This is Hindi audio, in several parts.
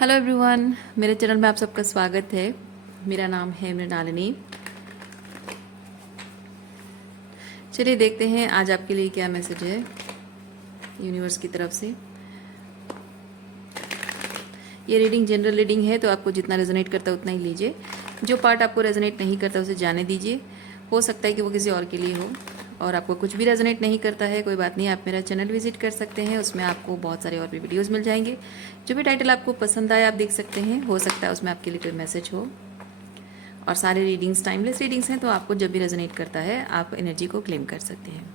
हेलो एवरीवन, मेरे चैनल में आप सबका स्वागत है। मेरा नाम है मृणालिनी। चलिए देखते हैं आज आपके लिए क्या मैसेज है यूनिवर्स की तरफ से। ये रीडिंग जनरल रीडिंग है, तो आपको जितना रेजोनेट करता है उतना ही लीजिए। जो पार्ट आपको रेजोनेट नहीं करता उसे जाने दीजिए। हो सकता है कि वो किसी और के लिए हो। और आपको कुछ भी रेजोनेट नहीं करता है, कोई बात नहीं, आप मेरा चैनल विजिट कर सकते हैं। उसमें आपको बहुत सारे और भी वीडियोस मिल जाएंगे। जो भी टाइटल आपको पसंद आए आप देख सकते हैं। हो सकता है उसमें आपके लिए कोई मैसेज हो। और सारे रीडिंग्स टाइमलेस रीडिंग्स हैं, तो आपको जब भी रेजोनेट करता है आप एनर्जी को क्लेम कर सकते हैं।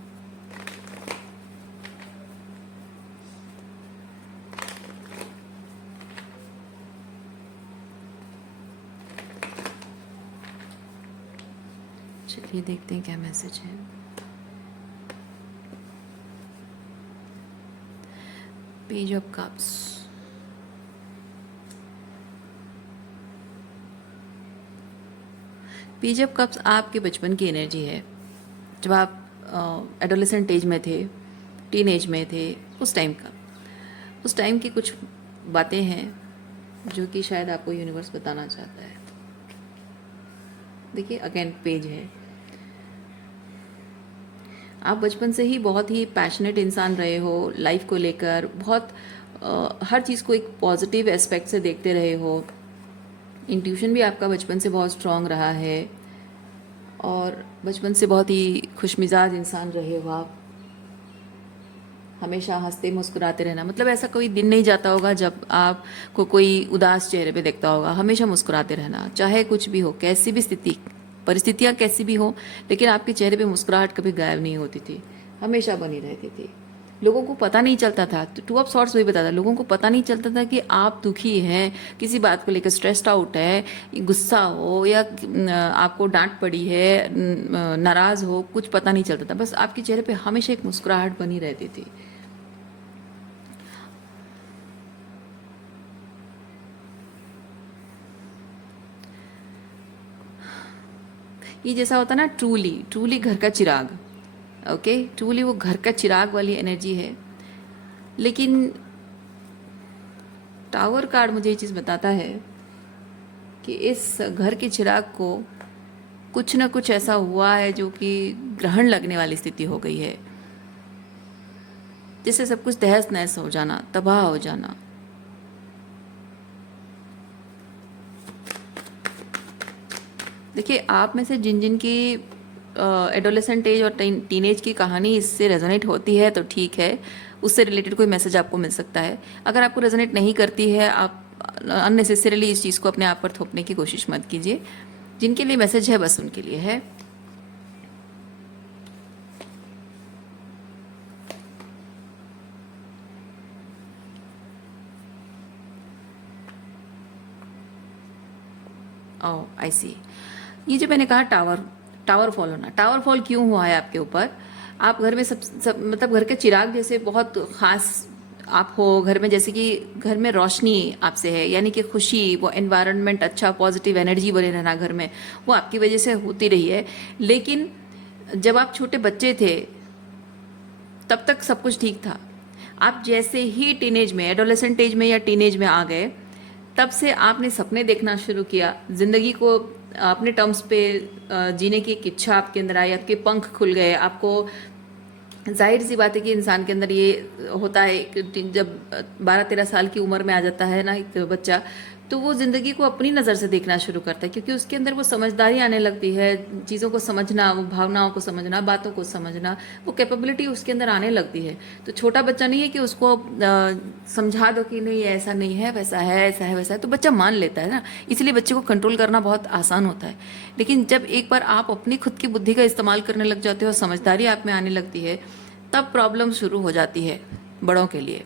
चलिए देखते हैं क्या मैसेज है। Page of cups. Page of cups आपके बचपन की एनर्जी है। जब आप एडोलेसेंट एज में थे, टीन एज में थे, उस टाइम की कुछ बातें हैं जो कि शायद आपको यूनिवर्स बताना चाहता है। देखिए अगेन पेज है। आप बचपन से ही बहुत ही पैशनेट इंसान रहे हो, लाइफ को लेकर बहुत हर चीज़ को एक पॉजिटिव एस्पेक्ट से देखते रहे हो। इंट्यूशन भी आपका बचपन से बहुत स्ट्रांग रहा है और बचपन से बहुत ही खुशमिजाज इंसान रहे हो आप। हमेशा हंसते मुस्कुराते रहना, मतलब ऐसा कोई दिन नहीं जाता होगा जब आपको कोई उदास चेहरे पे देखता होगा। हमेशा मुस्कुराते रहना, चाहे कुछ भी हो, कैसी भी स्थिति परिस्थितियाँ कैसी भी हो, लेकिन आपके चेहरे पे मुस्कुराहट कभी गायब नहीं होती थी, हमेशा बनी रहती थी। लोगों को पता नहीं चलता था, तो टू ऑफ सॉर्ट्स वही बताता, लोगों को पता नहीं चलता था कि आप दुखी हैं, किसी बात को लेकर स्ट्रेस्ड आउट है, गुस्सा हो या आपको डांट पड़ी है, नाराज़ हो, कुछ पता नहीं चलता था। बस आपके चेहरे पे हमेशा एक मुस्कुराहट बनी रहती थी। ये जैसा होता ना, ट्रूली ट्रूली घर का चिराग। ओके, ट्रूली वो घर का चिराग वाली एनर्जी है। लेकिन टावर कार्ड मुझे ये चीज़ बताता है कि इस घर के चिराग को कुछ ना कुछ ऐसा हुआ है जो कि ग्रहण लगने वाली स्थिति हो गई है, जिससे सब कुछ तहस नहस हो जाना, तबाह हो जाना। देखिए आप में से जिन जिन की एडोलेसेंट एज और टीनेज की कहानी इससे रेजोनेट होती है तो ठीक है, उससे रिलेटेड कोई मैसेज आपको मिल सकता है। अगर आपको रेजोनेट नहीं करती है, आप अननेसेसरीली इस चीज़ को अपने आप पर थोपने की कोशिश मत कीजिए। जिनके लिए मैसेज है बस उनके लिए है। ओह आई सी। ये जो मैंने कहा टावर फॉल होना, टावर फॉल क्यों हुआ है आपके ऊपर? आप घर में सब मतलब घर के चिराग जैसे बहुत खास आप हो घर में, जैसे कि घर में रोशनी आपसे है, यानी कि खुशी, वो एनवायरनमेंट अच्छा, पॉजिटिव एनर्जी बने रहना घर में, वो आपकी वजह से होती रही है। लेकिन जब आप छोटे बच्चे थे तब तक सब कुछ ठीक था। आप जैसे ही टीनेज में, एडोलेसेंट एज में या टीनेज में आ गए, तब से आपने सपने देखना शुरू किया, ज़िंदगी को अपने टर्म्स पे जीने की एक इच्छा आपके अंदर आई, आपके पंख खुल गए। आपको जाहिर सी बात है कि इंसान के अंदर ये होता है जब 12-13 साल की उम्र में आ जाता है ना एक बच्चा, तो वो ज़िंदगी को अपनी नज़र से देखना शुरू करता है, क्योंकि उसके अंदर वो समझदारी आने लगती है, चीज़ों को समझना, वो भावनाओं को समझना, बातों को समझना, वो कैपेबिलिटी उसके अंदर आने लगती है। तो छोटा बच्चा नहीं है कि उसको समझा दो कि नहीं ऐसा नहीं है, वैसा है, ऐसा है, वैसा है, तो बच्चा मान लेता है ना। इसलिए बच्चे को कंट्रोल करना बहुत आसान होता है। लेकिन जब एक बार आप अपनी खुद की बुद्धि का इस्तेमाल करने लग जाते हो, समझदारी आप में आने लगती है, तब प्रॉब्लम शुरू हो जाती है बड़ों के लिए,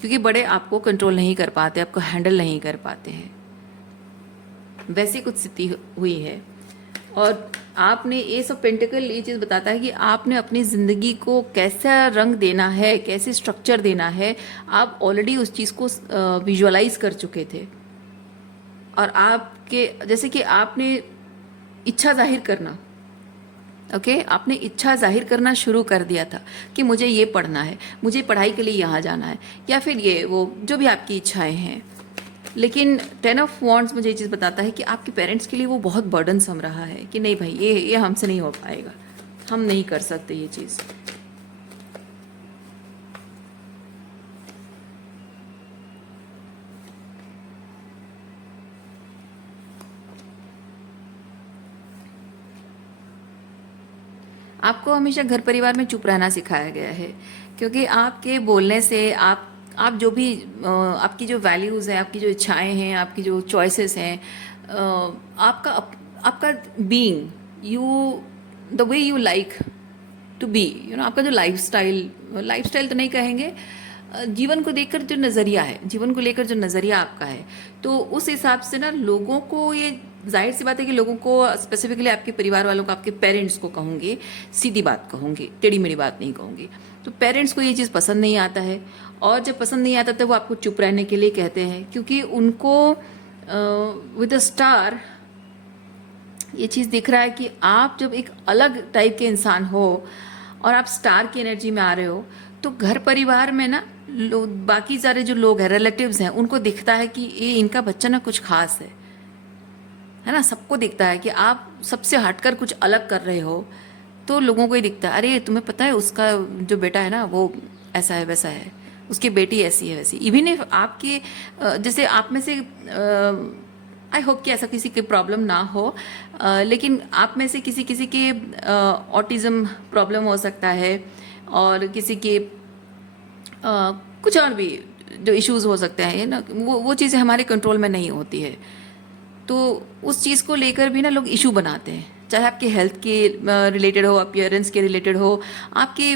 क्योंकि बड़े आपको कंट्रोल नहीं कर पाते, आपको हैंडल नहीं कर पाते हैं। वैसी कुछ स्थिति हुई है। और आपने एस ऑफ पेंटिकल ये चीज़ बताता है कि आपने अपनी ज़िंदगी को कैसा रंग देना है, कैसे स्ट्रक्चर देना है, आप ऑलरेडी उस चीज़ को विजुअलाइज कर चुके थे। और आपके जैसे कि आपने इच्छा जाहिर करना, ओके, आपने इच्छा जाहिर करना शुरू कर दिया था कि मुझे ये पढ़ना है, मुझे पढ़ाई के लिए यहाँ जाना है, या फिर ये वो जो भी आपकी इच्छाएं हैं, लेकिन 10 ऑफ वॉन्ड्स मुझे ये चीज़ बताता है कि आपके पेरेंट्स के लिए वो बहुत बर्डनसम रहा है कि नहीं भाई, ये हमसे नहीं हो पाएगा, हम नहीं कर सकते ये चीज़। आपको हमेशा घर परिवार में चुप रहना सिखाया गया है, क्योंकि आपके बोलने से आप जो भी आपकी जो वैल्यूज़ हैं, आपकी जो इच्छाएं हैं, आपकी जो चॉइसेस हैं, आपका being, you the way you like to be, आपका जो लाइफस्टाइल तो नहीं कहेंगे, जीवन को देखकर जो नज़रिया है, जीवन को लेकर जो नज़रिया आपका है, तो उस हिसाब से ना लोगों को, ये जाहिर सी बात है कि लोगों को, स्पेसिफिकली आपके परिवार वालों को, आपके पेरेंट्स को कहूँगी, सीधी बात कहूँगी, टेढ़ी मेढ़ी बात नहीं कहूँगी, तो पेरेंट्स को ये चीज़ पसंद नहीं आता है। और जब पसंद नहीं आता तो वो आपको चुप रहने के लिए कहते हैं, क्योंकि उनको विद अ स्टार ये चीज़ दिख रहा है कि आप जब एक अलग टाइप के इंसान हो और आप स्टार की एनर्जी में आ रहे हो, तो घर परिवार में ना बाकी सारे जो लोग हैं, रिलेटिव्स हैं, उनको दिखता है कि ये इनका बच्चा ना कुछ खास है ना। सबको दिखता है कि आप सबसे हटकर कुछ अलग कर रहे हो, तो लोगों को ही दिखता है, अरे तुम्हें पता है उसका जो बेटा है ना वो ऐसा है वैसा है, उसकी बेटी ऐसी है वैसी। इवन इफ आपके जैसे आप में से आई होप कि ऐसा किसी की प्रॉब्लम ना हो, लेकिन आप में से किसी किसी के ऑटिज़म प्रॉब्लम हो सकता है, और किसी के कुछ और भी जो इश्यूज़ हो सकते हैं ना, वो चीज़ें हमारे कंट्रोल में नहीं होती है। तो उस चीज़ को लेकर भी ना लोग इशू बनाते हैं, चाहे आपके हेल्थ के रिलेटेड हो, अपीयरेंस के रिलेटेड हो, आपके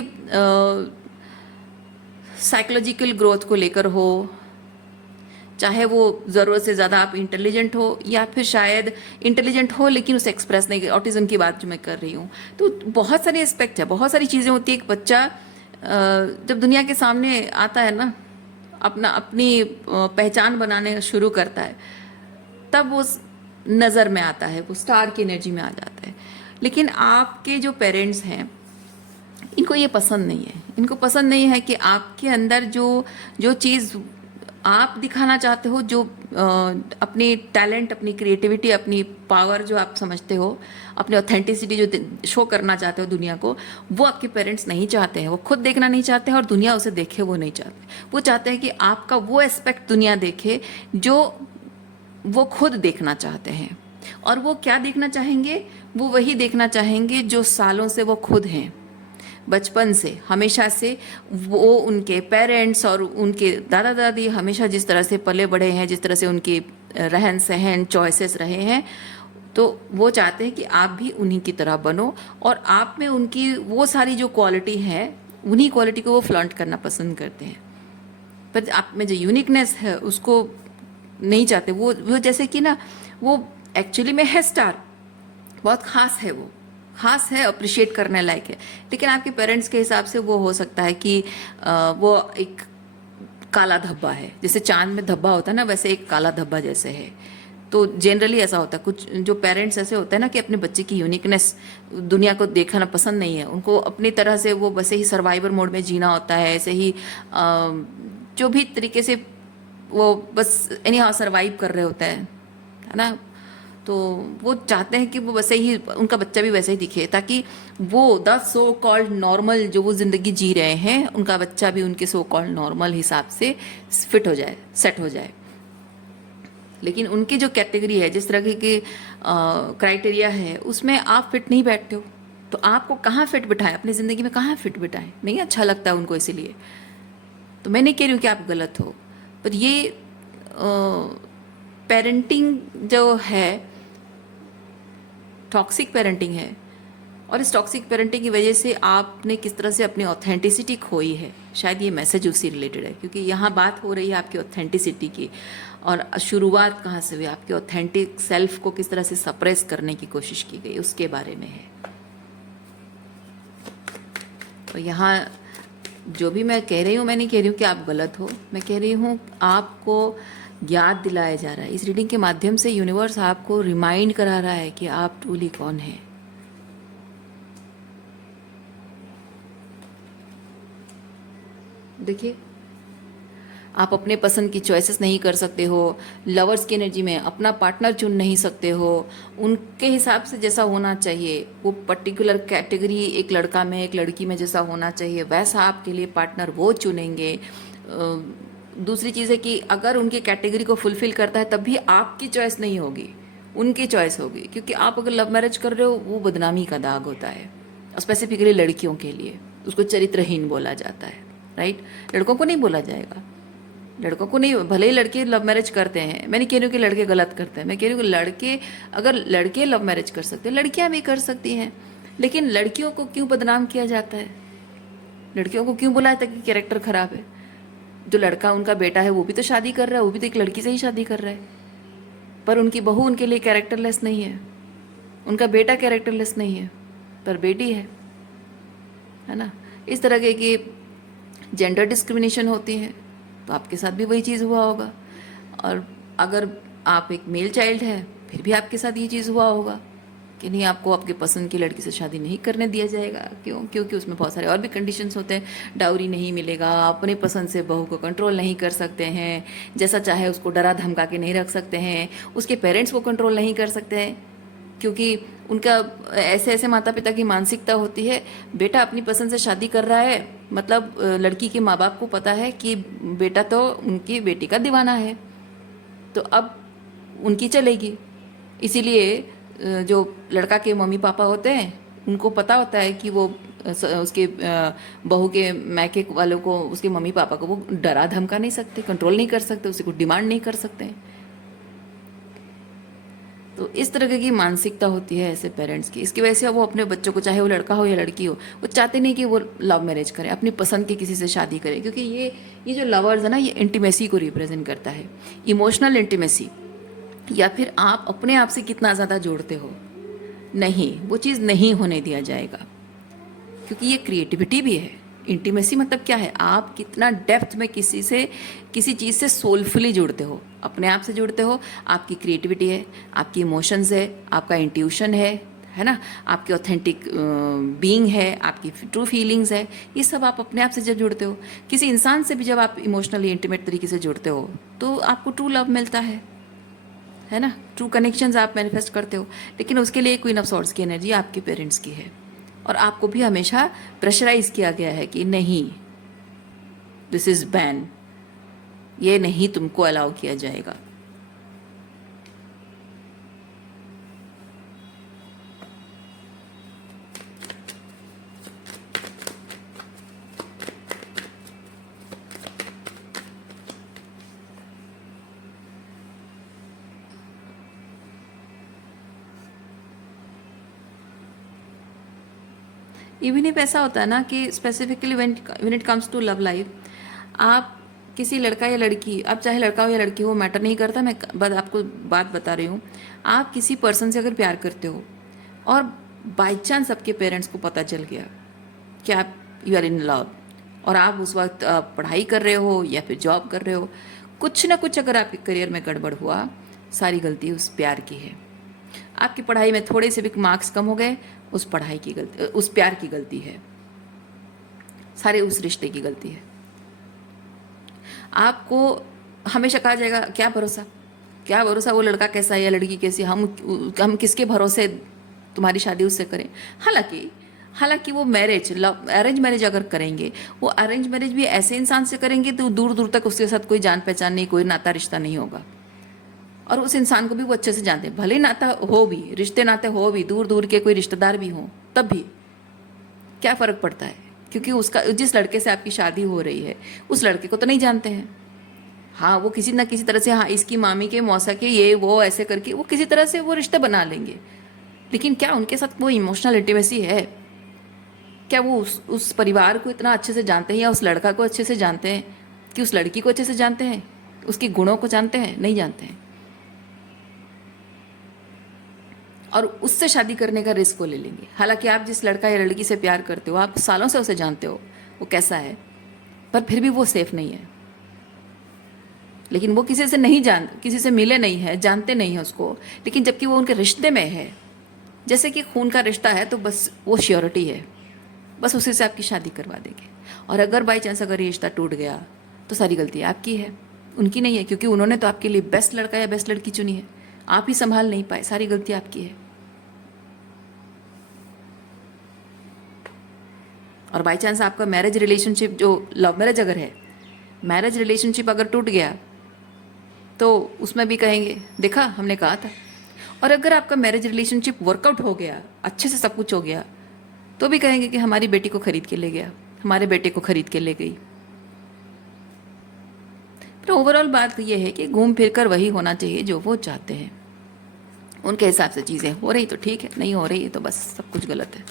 साइकोलॉजिकल ग्रोथ को लेकर हो, चाहे वो ज़रूरत से ज़्यादा आप इंटेलिजेंट हो, या फिर शायद इंटेलिजेंट हो लेकिन उसे एक्सप्रेस नहीं, ऑटिज़म की बात जो मैं कर रही हूँ। तो बहुत सारे एस्पेक्ट है, बहुत सारी चीज़ें होती है। एक बच्चा जब दुनिया के सामने आता है ना, अपनी पहचान बनाने शुरू करता है, तब वो नज़र में आता है, वो स्टार की एनर्जी में आ जाता है। लेकिन आपके जो पेरेंट्स हैं, इनको ये पसंद नहीं है, इनको पसंद नहीं है कि आपके अंदर जो चीज़ आप दिखाना चाहते हो, जो अपनी टैलेंट, अपनी क्रिएटिविटी, अपनी पावर जो आप समझते हो, अपनी ऑथेंटिसिटी जो शो करना चाहते हो दुनिया को, वो आपके पेरेंट्स नहीं चाहते हैं। वो खुद देखना नहीं चाहते हैं, और दुनिया उसे देखे वो नहीं चाहते। वो चाहते हैं कि आपका वो एस्पेक्ट दुनिया देखे जो वो खुद देखना चाहते हैं। और वो क्या देखना चाहेंगे? वो वही देखना चाहेंगे जो सालों से वो खुद हैं, बचपन से, हमेशा से। वो उनके पेरेंट्स और उनके दादा दादी हमेशा जिस तरह से पले बढ़े हैं, जिस तरह से उनके रहन सहन, चॉइसेस रहे हैं, तो वो चाहते हैं कि आप भी उन्हीं की तरह बनो, और आप में उनकी वो सारी जो क्वालिटी है, उन्हीं क्वालिटी को वो फ्लॉन्ट करना पसंद करते हैं। पर आप में जो यूनिकनेस है उसको नहीं चाहते। वो जैसे कि ना, वो एक्चुअली में है स्टार, बहुत ख़ास है, वो ख़ास है, अप्रिशिएट करने लायक है, लेकिन आपके पेरेंट्स के हिसाब से वो हो सकता है कि वो एक काला धब्बा है। जैसे चांद में धब्बा होता है ना, वैसे एक काला धब्बा जैसे है। तो जनरली ऐसा होता है, कुछ जो पेरेंट्स ऐसे होते हैं ना कि अपने बच्चे की यूनिकनेस दुनिया को देखना पसंद नहीं है, उनको अपनी तरह से वो वैसे ही सर्वाइवर मोड में जीना होता है, ऐसे ही जो भी तरीके से वो बस एनी हाउ सर्वाइव कर रहे होते हैं, है ना। तो वो चाहते हैं कि वो वैसे ही, उनका बच्चा भी वैसे ही दिखे, ताकि वो द सो कॉल्ड नॉर्मल जो वो ज़िंदगी जी रहे हैं, उनका बच्चा भी उनके सो कॉल्ड नॉर्मल हिसाब से फिट हो जाए, सेट हो जाए। लेकिन उनकी जो कैटेगरी है, जिस तरह की क्राइटेरिया है, उसमें आप फिट नहीं बैठते हो, तो आपको कहाँ फिट बिठाएं, अपनी ज़िंदगी में कहाँ फिट बिठाएं? नहीं अच्छा लगता उनको, इसीलिए। तो मैं नहीं कह रही हूँ कि आप गलत हो, पर ये पेरेंटिंग जो है, टॉक्सिक पेरेंटिंग है, और इस टॉक्सिक पेरेंटिंग की वजह से आपने किस तरह से अपनी ऑथेंटिसिटी खोई है। शायद ये मैसेज उसी रिलेटेड है, क्योंकि यहाँ बात हो रही है आपकी ऑथेंटिसिटी की, और शुरुआत कहाँ से हुई, आपके ऑथेंटिक सेल्फ को किस तरह से सप्रेस करने की कोशिश की गई, उसके बारे में है। तो यहाँ जो भी मैं कह रही हूँ, मैं नहीं कह रही हूँ कि आप गलत हो, मैं कह रही हूँ आपको याद दिलाया जा रहा है, इस रीडिंग के माध्यम से यूनिवर्स आपको रिमाइंड करा रहा है कि आप ट्रूली कौन हैं। देखिए, आप अपने पसंद की चॉइसेस नहीं कर सकते हो, लवर्स की एनर्जी में अपना पार्टनर चुन नहीं सकते हो, उनके हिसाब से जैसा होना चाहिए, वो पर्टिकुलर कैटेगरी एक लड़का में एक लड़की में जैसा होना चाहिए वैसा आपके लिए पार्टनर वो चुनेंगे। दूसरी चीज़ है कि अगर उनकी कैटेगरी को फुलफिल करता है तब भी आपकी चॉइस नहीं होगी, उनकी चॉइस होगी, क्योंकि आप अगर लव मैरिज कर रहे हो वो बदनामी का दाग होता है, स्पेसिफिकली लड़कियों के लिए उसको चरित्रहीन बोला जाता है, राइट। लड़कों को नहीं बोला जाएगा, लड़कों को नहीं, भले ही लड़के लव मैरिज करते हैं, मैं नहीं कह रही हूँ कि लड़के गलत करते हैं, मैं कह रही हूँ कि लड़के, अगर लड़के लव मैरिज कर सकते हैं लड़कियां भी कर सकती हैं, लेकिन लड़कियों को क्यों बदनाम किया जाता है, लड़कियों को क्यों बोला जाता है कि कैरेक्टर खराब है। जो लड़का उनका बेटा है वो भी तो शादी कर रहा है, वो भी तो एक लड़की से ही शादी कर रहा है, पर उनकी बहू उनके लिए कैरेक्टरलेस नहीं है, उनका बेटा कैरेक्टरलेस नहीं है, पर बेटी है ना। इस तरह के कि जेंडर डिस्क्रिमिनेशन होती है, तो आपके साथ भी वही चीज़ हुआ होगा। और अगर आप एक मेल चाइल्ड है फिर भी आपके साथ ये चीज़ हुआ होगा कि नहीं, आपको आपके पसंद की लड़की से शादी नहीं करने दिया जाएगा। क्यों? क्योंकि उसमें बहुत सारे और भी कंडीशंस होते हैं, डाउरी नहीं मिलेगा, अपने पसंद से बहू को कंट्रोल नहीं कर सकते हैं, जैसा चाहे उसको डरा धमका के नहीं रख सकते हैं, उसके पेरेंट्स को कंट्रोल नहीं कर सकते हैं, क्योंकि उनका ऐसे ऐसे माता पिता की मानसिकता होती है, बेटा अपनी पसंद से शादी कर रहा है मतलब लड़की के माँ बाप को पता है कि बेटा तो उनकी बेटी का दीवाना है, तो अब उनकी चलेगी। इसीलिए जो लड़का के मम्मी पापा होते हैं उनको पता होता है कि वो उसके बहू के मैके वालों को, उसके मम्मी पापा को वो डरा धमका नहीं सकते, कंट्रोल नहीं कर सकते, उसे कुछ डिमांड नहीं कर सकते। तो इस तरह की मानसिकता होती है ऐसे पेरेंट्स की। इसकी वजह से वो अपने बच्चों को, चाहे वो लड़का हो या लड़की हो, वो चाहते नहीं कि वो लव मैरिज करें, अपनी पसंद के किसी से शादी करें, क्योंकि ये जो लवर्स है ना, ये इंटीमेसी को रिप्रेजेंट करता है, इमोशनल इंटीमेसी, या फिर आप अपने आप से कितना ज़्यादा जोड़ते हो। नहीं, वो चीज़ नहीं होने दिया जाएगा, क्योंकि ये क्रिएटिविटी भी है। इंटीमेसी मतलब क्या है? आप कितना डेप्थ में किसी चीज़ से सोलफुली जुड़ते हो, अपने आप से जुड़ते हो, आपकी क्रिएटिविटी है, आपकी इमोशंस है, आपका इंट्यूशन है ना, आपकी ऑथेंटिक बीइंग है, आपकी ट्रू फीलिंग्स है, ये सब आप अपने आप से जब जुड़ते हो। किसी इंसान से भी जब आप इमोशनली इंटीमेट तरीके से जुड़ते हो तो आपको ट्रू लव मिलता है ना, ट्रू कनेक्शंस आप मैनिफेस्ट करते हो। लेकिन उसके लिए क्वीन ऑफ सॉर्ड्स की एनर्जी आपके पेरेंट्स की है, और आपको भी हमेशा प्रेशराइज किया गया है कि नहीं, दिस इज बैन, ये नहीं तुमको अलाउ किया जाएगा। इवन इफ ऐसा होता है ना कि specifically when it comes to love life, आप किसी लड़का या लड़की, अब चाहे लड़का हो या लड़की हो, मैटर नहीं करता, मैं बस आपको बात बता रही हूँ। आप किसी पर्सन से अगर प्यार करते हो और बाई चांस आपके पेरेंट्स को पता चल गया कि आप यू आर इन लव, और आप उस वक्त पढ़ाई कर रहे हो या फिर जॉब कर रहे हो, कुछ ना कुछ अगर आपके करियर में गड़बड़ हुआ, सारी गलती उस प्यार की है। आपकी पढ़ाई में थोड़े से भी मार्क्स कम हो गए, उस पढ़ाई की गलती, उस प्यार की गलती है, सारे उस रिश्ते की गलती है। आपको हमेशा कहा जाएगा क्या भरोसा, क्या भरोसा, वो लड़का कैसा है या लड़की कैसी, हम किसके भरोसे तुम्हारी शादी उससे करें। हालांकि वो मैरिज, लव अरेंज मैरिज अगर करेंगे, वो अरेंज मैरिज भी ऐसे इंसान से करेंगे तो दूर दूर तक उसके साथ कोई जान पहचान नहीं, कोई नाता रिश्ता नहीं होगा, और उस इंसान को भी वो अच्छे से जानते हैं। भले नाता हो भी, रिश्ते नाते हो भी, दूर दूर के कोई रिश्तेदार भी हों, तब भी क्या फ़र्क पड़ता है, क्योंकि उसका, जिस लड़के से आपकी शादी हो रही है, उस लड़के को तो नहीं जानते हैं। हाँ, वो किसी ना किसी तरह से, हाँ इसकी मामी के, मौसा के, ये वो ऐसे करके वो किसी तरह से वो रिश्ते बना लेंगे, लेकिन क्या उनके साथ वो इमोशनल इंटीमेसी है? क्या वो उस परिवार को इतना अच्छे से जानते हैं, या उस लड़का को अच्छे से जानते हैं, कि उस लड़की को अच्छे से जानते हैं, उसके गुणों को जानते हैं? नहीं जानते हैं, और उससे शादी करने का रिस्क वो ले लेंगे। हालांकि आप जिस लड़का या लड़की से प्यार करते हो, आप सालों से उसे जानते हो वो कैसा है, पर फिर भी वो सेफ नहीं है। लेकिन वो किसी से मिले नहीं है, जानते नहीं है उसको, लेकिन जबकि वो उनके रिश्ते में है, जैसे कि खून का रिश्ता है, तो बस वो श्योरिटी है, बस उसी से आपकी शादी करवा देंगे। और अगर बाई चांस अगर ये रिश्ता टूट गया, तो सारी गलती आपकी है, उनकी नहीं है, क्योंकि उन्होंने तो आपके लिए बेस्ट लड़का या बेस्ट लड़की चुनी है, आप ही संभाल नहीं पाए, सारी गलती आपकी है। और बाई चांस आपका मैरिज रिलेशनशिप, जो लव मैरिज अगर है, मैरिज रिलेशनशिप अगर टूट गया तो उसमें भी कहेंगे देखा हमने कहा था। और अगर आपका मैरिज रिलेशनशिप वर्कआउट हो गया, अच्छे से सब कुछ हो गया, तो भी कहेंगे कि हमारी बेटी को खरीद के ले गया, हमारे बेटे को खरीद के ले गई। पर ओवरऑल बात यह है कि घूम फिर कर वही होना चाहिए जो वो चाहते हैं। उनके हिसाब से चीज़ें हो रही तो ठीक है, नहीं हो रही तो बस सब कुछ गलत है।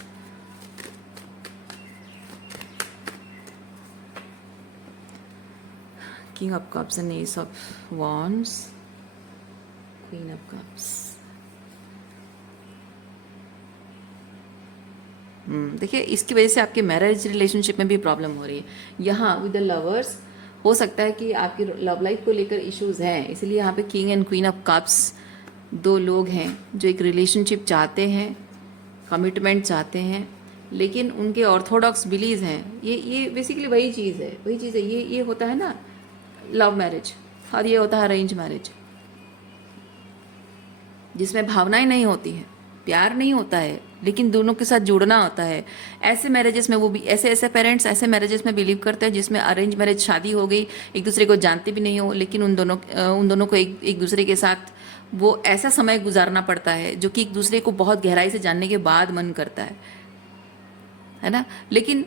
King of cups and S of wands, queen of cups. देखिए इसकी वजह से आपके मैरिज रिलेशनशिप में भी प्रॉब्लम हो रही है। यहाँ विद द लवर्स हो सकता है कि आपकी लव लाइफ को लेकर इश्यूज हैं, इसलिए यहाँ पे king and queen of cups दो लोग हैं जो एक रिलेशनशिप चाहते हैं, कमिटमेंट चाहते हैं, लेकिन उनके ऑर्थोडॉक्स बिलीव हैं। ये बेसिकली वही चीज़ है, ये होता है ना लव मैरिज, और ये होता है अरेंज मैरिज, जिसमें भावनाएं नहीं होती हैं, प्यार नहीं होता है, लेकिन दोनों के साथ जुड़ना होता है। ऐसे मैरिजेस में वो भी ऐसे पेरेंट्स ऐसे मैरिजेस में बिलीव करते हैं जिसमें अरेंज मैरिज, शादी हो गई, एक दूसरे को जानते भी नहीं हो, लेकिन उन दोनों को एक दूसरे के साथ वो ऐसा समय गुजारना पड़ता है जो कि एक दूसरे को बहुत गहराई से जानने के बाद मन करता है ना। लेकिन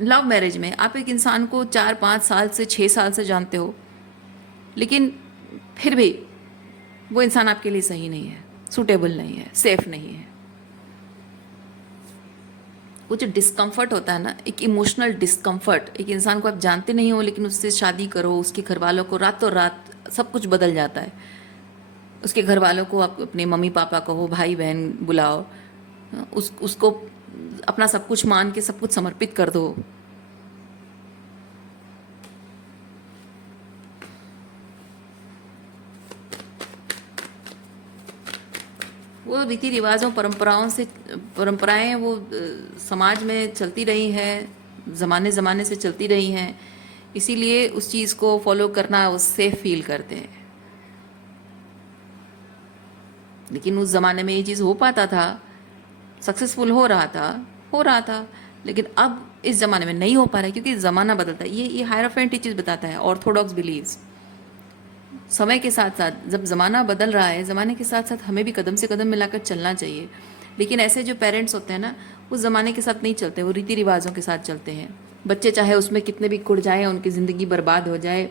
लव मैरिज में आप एक इंसान को 4-5 साल से 6 साल से जानते हो, लेकिन फिर भी वो इंसान आपके लिए सही नहीं है, सूटेबल नहीं है, सेफ नहीं है। वो जो डिस्कम्फर्ट होता है ना, एक इमोशनल डिस्कम्फर्ट, एक इंसान को आप जानते नहीं हो लेकिन उससे शादी करो, उसके घर वालों को रातों रात सब कुछ बदल जाता है। उसके घर वालों को आप अपने मम्मी पापा कहो, भाई बहन बुलाओ, उसको अपना सब कुछ मान के सब कुछ समर्पित कर दो। वो रीति रिवाजों परंपराएं वो समाज में चलती रही हैं, ज़माने से चलती रही हैं, इसीलिए उस चीज़ को फॉलो करना वो सेफ फील करते हैं। लेकिन उस ज़माने में ये चीज़ हो पाता था, सक्सेसफुल हो रहा था, लेकिन अब इस ज़माने में नहीं हो पा रहा है, क्योंकि ज़माना बदलता है। ये हायराफेंट चीज़ बताता है, ऑर्थोडॉक्स बिलीव्स। समय के साथ साथ जब ज़माना बदल रहा है, ज़माने के साथ साथ हमें भी कदम से कदम मिलाकर चलना चाहिए। लेकिन ऐसे जो पेरेंट्स होते हैं ना, वो ज़माने के साथ नहीं चलते, वो रीति रिवाजों के साथ चलते हैं। बच्चे चाहे उसमें कितने भी कुड़ जाए, उनकी ज़िंदगी बर्बाद हो जाए,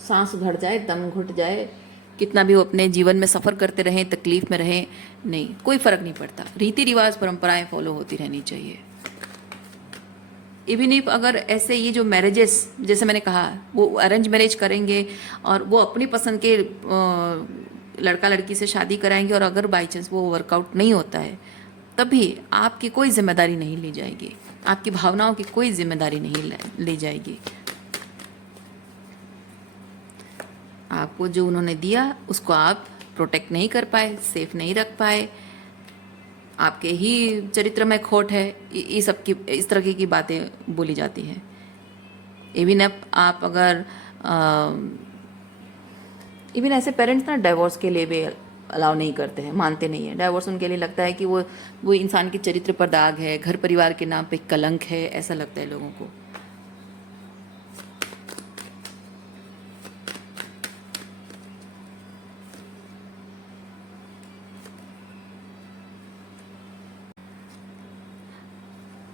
सांस घट जाए, दम घुट जाए, कितना भी वो अपने जीवन में सफ़र करते रहें, तकलीफ़ में रहें, नहीं, कोई फ़र्क नहीं पड़ता। रीति रिवाज परंपराएं फॉलो होती रहनी चाहिए। इवन इफ अगर ऐसे ये जो मैरिजेस, जैसे मैंने कहा, वो अरेंज मैरिज करेंगे और वो अपनी पसंद के लड़का लड़की से शादी कराएंगे, और अगर बाई चांस वो वर्कआउट नहीं होता है, तभी आपकी कोई जिम्मेदारी नहीं ली जाएगी, आपकी भावनाओं की कोई जिम्मेदारी नहीं ली जाएगी। आपको जो उन्होंने दिया उसको आप प्रोटेक्ट नहीं कर पाए, सेफ नहीं रख पाए, आपके ही चरित्र में खोट है, ये सब की इस तरह की बातें बोली जाती हैं। इवन आप अगर इवन ऐसे पेरेंट्स ना डाइवोर्स के लिए भी अलाउ नहीं करते हैं, मानते नहीं हैं। डाइवोर्स उनके लिए लगता है कि वो इंसान के चरित्र पर दाग है, घर परिवार के नाम पे कलंक है, ऐसा लगता है लोगों को।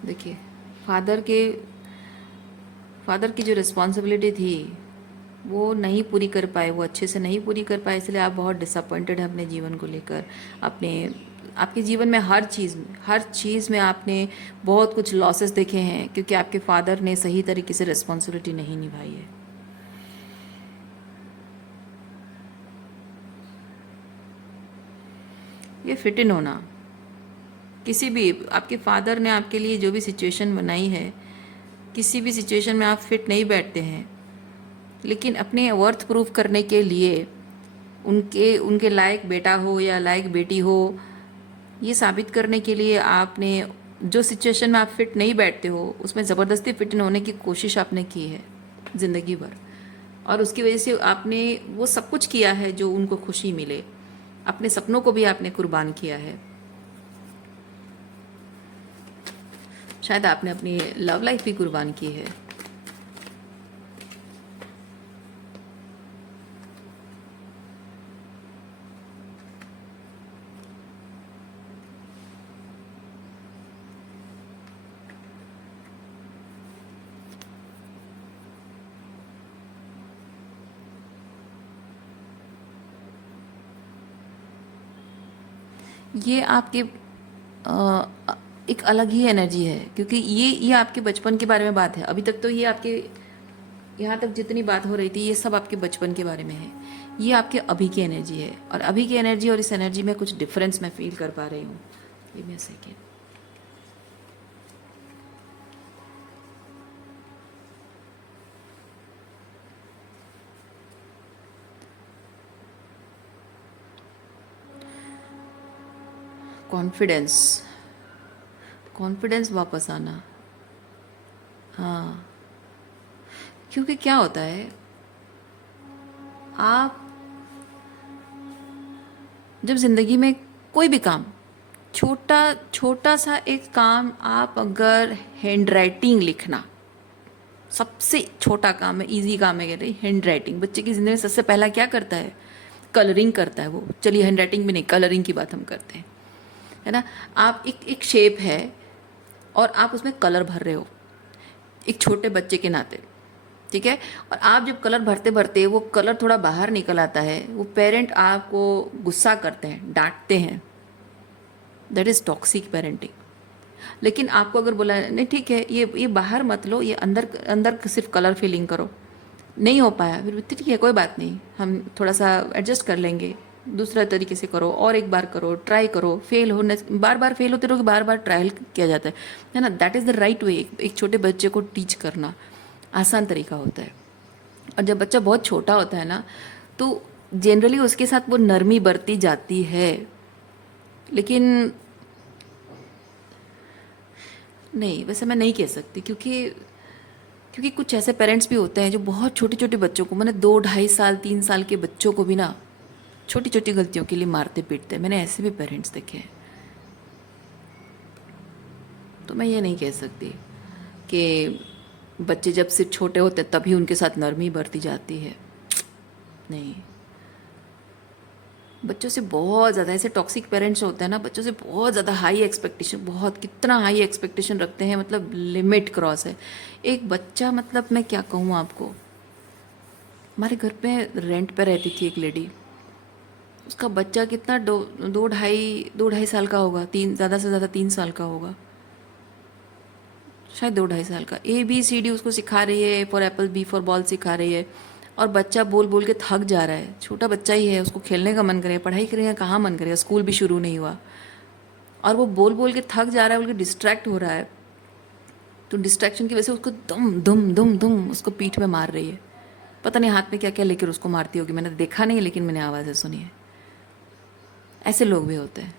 देखिए फादर की जो रिस्पॉन्सिबिलिटी थी वो नहीं पूरी कर पाए, वो अच्छे से नहीं पूरी कर पाए, इसलिए आप बहुत डिसअपॉइंटेड हैं अपने जीवन को लेकर। आपके जीवन में हर चीज़ में आपने बहुत कुछ लॉसेस देखे हैं, क्योंकि आपके फादर ने सही तरीके से रिस्पॉन्सिबिलिटी नहीं निभाई है। ये फिट इन होना, किसी भी आपके फादर ने आपके लिए जो भी सिचुएशन बनाई है, किसी भी सिचुएशन में आप फिट नहीं बैठते हैं, लेकिन अपने वर्थ प्रूफ करने के लिए उनके लायक बेटा हो या लायक बेटी हो, ये साबित करने के लिए आपने जो सिचुएशन में आप फिट नहीं बैठते हो उसमें ज़बरदस्ती फिट होने की कोशिश आपने की है ज़िंदगी भर, और उसकी वजह से आपने वो सब कुछ किया है जो उनको खुशी मिले। अपने सपनों को भी आपने कुर्बान किया है। शायद आपने अपनी लव लाइफ भी कुर्बान की है। ये आपके एक अलग ही एनर्जी है, क्योंकि ये आपके बचपन के बारे में बात है। अभी तक तो ये आपके यहाँ तक जितनी बात हो रही थी ये सब आपके बचपन के बारे में है। ये आपके अभी की एनर्जी है, और अभी की एनर्जी और इस एनर्जी में कुछ डिफरेंस मैं फील कर पा रही हूँ। Give me a second. Confidence, confidence वापस आना। हाँ, क्योंकि क्या होता है, आप जब ज़िंदगी में कोई भी काम, छोटा छोटा सा एक काम, आप अगर हैंड राइटिंग लिखना, सबसे छोटा काम है, इजी काम है, कहते हैं हैंड राइटिंग। बच्चे की ज़िंदगी में सबसे पहला क्या करता है? कलरिंग करता है वो। चलिए हैंड राइटिंग भी नहीं, कलरिंग की बात हम करते हैं, है ना। आप एक शेप है और आप उसमें कलर भर रहे हो एक छोटे बच्चे के नाते, ठीक है। और आप जब कलर भरते भरते वो कलर थोड़ा बाहर निकल आता है, वो पेरेंट आपको गुस्सा करते हैं, डांटते हैं। That is toxic parenting. लेकिन आपको अगर बोला नहीं ठीक है, ये बाहर मत लो, ये अंदर अंदर सिर्फ कलर फिलिंग करो, नहीं हो पाया, फिर ठीक है कोई बात नहीं, हम थोड़ा सा एडजस्ट कर लेंगे, दूसरा तरीके से करो, और एक बार करो, ट्राई करो, फेल होने, बार बार फेल होते रहो, बार बार ट्रायल किया जाता है ना। That is the right way एक छोटे बच्चे को टीच करना, आसान तरीका होता है। और जब बच्चा बहुत छोटा होता है ना, तो जनरली उसके साथ वो नरमी बरती जाती है। लेकिन नहीं, वैसे मैं नहीं कह सकती, क्योंकि कुछ ऐसे पेरेंट्स भी होते हैं जो बहुत छोटे छोटे बच्चों को, मैंने 2 ढाई साल 3 साल के बच्चों को भी ना छोटी छोटी गलतियों के लिए मारते पीटते हैं। मैंने ऐसे भी पेरेंट्स देखे हैं। तो मैं ये नहीं कह सकती कि बच्चे जब से छोटे होते तभी उनके साथ नरमी बरती जाती है। नहीं, बच्चों से बहुत ज़्यादा, ऐसे टॉक्सिक पेरेंट्स होते हैं ना, बच्चों से बहुत ज़्यादा हाई एक्सपेक्टेशन, बहुत कितना हाई एक्सपेक्टेशन रखते हैं, मतलब लिमिट क्रॉस है। एक बच्चा, मतलब मैं क्या कहूँ आपको, हमारे घर पे रेंट पे रहती थी एक लेडी, उसका बच्चा कितना 2 ढाई साल का होगा, ज़्यादा से ज़्यादा 3 साल का होगा, शायद 2 ढाई साल का। ABCD उसको सिखा रही है, for Apple, B for ball सिखा रही है, और बच्चा बोल बोल के थक जा रहा है। छोटा बच्चा ही है, उसको खेलने का मन करेगा, पढ़ाई करेगा कहाँ मन करेगा, स्कूल भी शुरू नहीं हुआ, और वो बोल बोल के थक जा रहा है, बोल के डिस्ट्रैक्ट हो रहा है। तो डिस्ट्रैक्शन की वजह से उसको दुम दुम दुम दुम उसको पीठ में मार रही है। पता नहीं हाथ में क्या क्या लेकर उसको मारती होगी, मैंने देखा नहीं, लेकिन मैंने आवाज़ें सुनी है। ऐसे लोग भी होते हैं।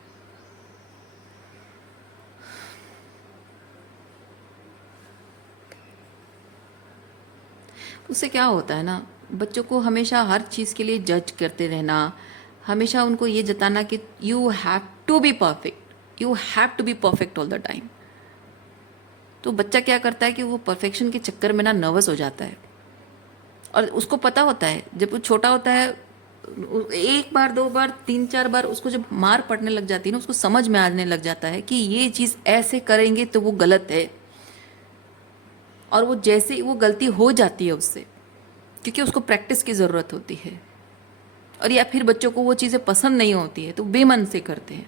उससे क्या होता है ना, बच्चों को हमेशा हर चीज़ के लिए जज करते रहना, हमेशा उनको ये जताना कि you have to be perfect, you have to be perfect all the time. तो बच्चा क्या करता है कि वो परफेक्शन के चक्कर में ना नर्वस हो जाता है, और उसको पता होता है जब वो छोटा होता है, एक बार 2 बार 3 4 बार उसको जब मार पड़ने लग जाती है ना, उसको समझ में आने लग जाता है कि ये चीज़ ऐसे करेंगे तो वो गलत है, और वो जैसे ही वो गलती हो जाती है उससे, क्योंकि उसको प्रैक्टिस की ज़रूरत होती है, और या फिर बच्चों को वो चीज़ें पसंद नहीं होती है तो बेमन से करते हैं।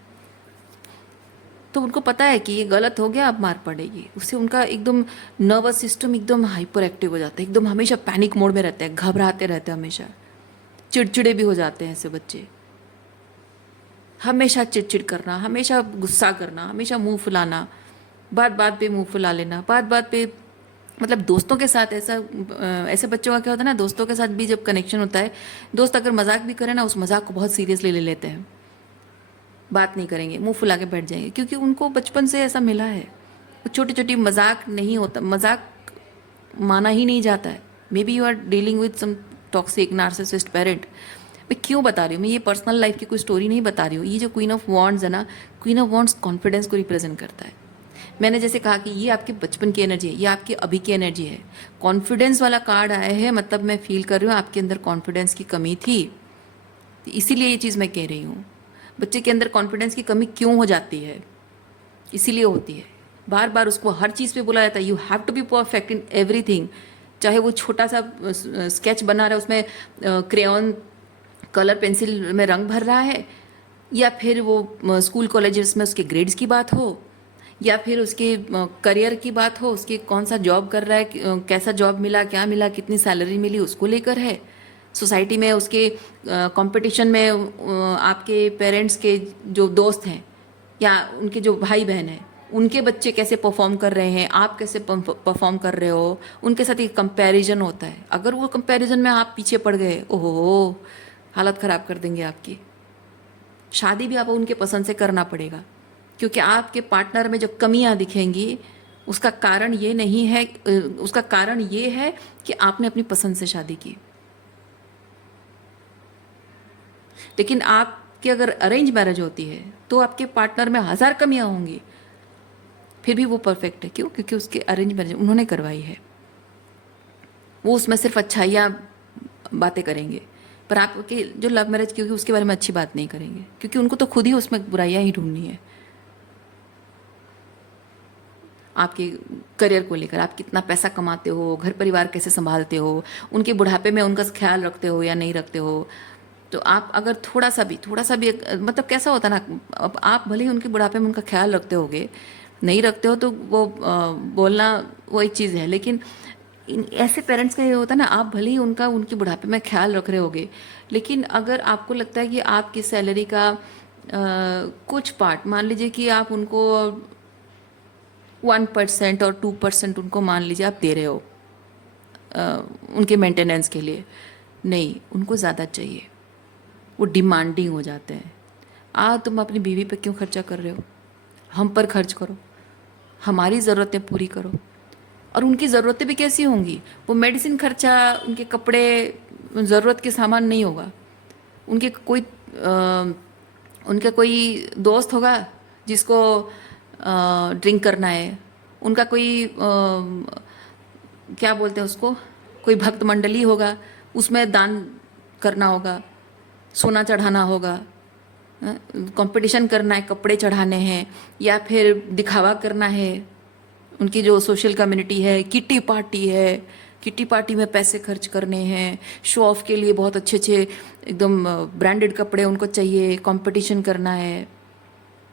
तो उनको पता है कि ये गलत हो गया, अब मार पड़ेगी, उससे उनका एकदम नर्वस सिस्टम एकदम हाइपर एक्टिव हो जाता है, एकदम हमेशा पैनिक मोड में रहते हैं, घबराते रहते हैं, हमेशा चिड़चिड़े भी हो जाते हैं ऐसे बच्चे। हमेशा चिड़चिड़ करना, हमेशा गुस्सा करना, हमेशा मुंह फुलाना, बात बात पे मुंह फुला लेना, बात बात पे, मतलब दोस्तों के साथ ऐसा, ऐसे बच्चों का क्या होता है ना, दोस्तों के साथ भी जब कनेक्शन होता है, दोस्त अगर मजाक भी करे ना, उस मजाक को बहुत सीरियसली ले लेते हैं, बात नहीं करेंगे, मुंह फुला के बैठ जाएंगे, क्योंकि उनको बचपन से ऐसा मिला है। छोटी छोटी मजाक नहीं होता, मजाक माना ही नहीं जाता है। Maybe you are dealing with some toxic narcissist parent. मैं क्यों बता रही हूँ, मैं ये पर्सनल लाइफ की कोई स्टोरी नहीं बता रही हूँ। ये जो क्वीन ऑफ वॉन्ड्स है ना, क्वीन ऑफ वॉन्ड्स कॉन्फिडेंस को रिप्रेजेंट करता है। मैंने जैसे कहा कि ये आपके बचपन की एनर्जी है, ये आपकी अभी की एनर्जी है। कॉन्फिडेंस वाला कार्ड आया है, मतलब मैं फील कर रही हूँ आपके अंदर कॉन्फिडेंस की कमी थी, तो इसीलिए ये चीज़ मैं कह रही हूँ। बच्चे के अंदर कॉन्फिडेंस की कमी क्यों हो जाती है, इसीलिए होती है। बार बार उसको हर चीज़ पे बोला जाता है you have to be perfect in everything. चाहे वो छोटा सा स्केच बना रहा है, उसमें क्रेयॉन कलर पेंसिल में रंग भर रहा है, या फिर वो स्कूल कॉलेजेस में उसके ग्रेड्स की बात हो, या फिर उसके करियर की बात हो, उसके कौन सा जॉब कर रहा है, कैसा जॉब मिला, क्या मिला, कितनी सैलरी मिली, उसको लेकर है। सोसाइटी में उसके कंपटीशन में आपके पेरेंट्स के जो दोस्त हैं या उनके जो भाई बहन हैं, उनके बच्चे कैसे परफॉर्म कर रहे हैं, आप कैसे परफॉर्म कर रहे हो, उनके साथ एक कंपैरिजन होता है। अगर वो कंपैरिजन में आप पीछे पड़ गए, ओहो, हालत ख़राब कर देंगे आपकी। शादी भी आपको उनके पसंद से करना पड़ेगा, क्योंकि आपके पार्टनर में जो कमियां दिखेंगी उसका कारण ये नहीं है, उसका कारण ये है कि आपने अपनी पसंद से शादी की। लेकिन आपकी अगर अरेंज मैरिज होती है तो आपके पार्टनर में 1000 कमियां होंगी, फिर भी वो परफेक्ट है। क्यों? क्योंकि उसके अरेंज मैरिज उन्होंने करवाई है। वो उसमें सिर्फ अच्छाइयाँ बातें करेंगे, पर आपके जो लव मैरिज की होगी उसके बारे में अच्छी बात नहीं करेंगे, क्योंकि उनको तो खुद ही उसमें बुराइयाँ ही ढूंढनी है। आपके करियर को लेकर, आप कितना पैसा कमाते हो, घर परिवार कैसे संभालते हो, उनके बुढ़ापे में उनका ख्याल रखते हो या नहीं रखते हो। तो आप अगर थोड़ा सा भी मतलब कैसा होता है ना, अब आप भले ही उनके बुढ़ापे में उनका ख्याल रखते होगे, नहीं रखते हो तो वो बोलना वो एक चीज़ है। लेकिन ऐसे पेरेंट्स का ये होता है ना, आप भले ही उनके बुढ़ापे में ख्याल रख रहे होगे, लेकिन अगर आपको लगता है कि आपकी सैलरी का कुछ पार्ट, मान लीजिए कि आप उनको 1% और 2% उनको मान लीजिए आप दे रहे हो उनके मेंटेनेंस के लिए, नहीं, उनको ज़्यादा चाहिए, वो डिमांडिंग हो जाते हैं। तुम अपनी बीवी पे क्यों खर्चा कर रहे हो, हम पर खर्च करो, हमारी ज़रूरतें पूरी करो। और उनकी ज़रूरतें भी कैसी होंगी, वो मेडिसिन खर्चा, उनके कपड़े, ज़रूरत के सामान नहीं होगा। उनके कोई दोस्त होगा जिसको ड्रिंक करना है, उनका कोई क्या बोलते हैं उसको, कोई भक्त मंडली होगा, उसमें दान करना होगा, सोना चढ़ाना होगा, कंपटीशन करना है, कपड़े चढ़ाने हैं, या फिर दिखावा करना है। उनकी जो सोशल कम्युनिटी है, किटी पार्टी है, किटी पार्टी में पैसे खर्च करने हैं, शो ऑफ के लिए बहुत अच्छे अच्छे एकदम ब्रांडेड कपड़े उनको चाहिए, कंपटीशन करना है।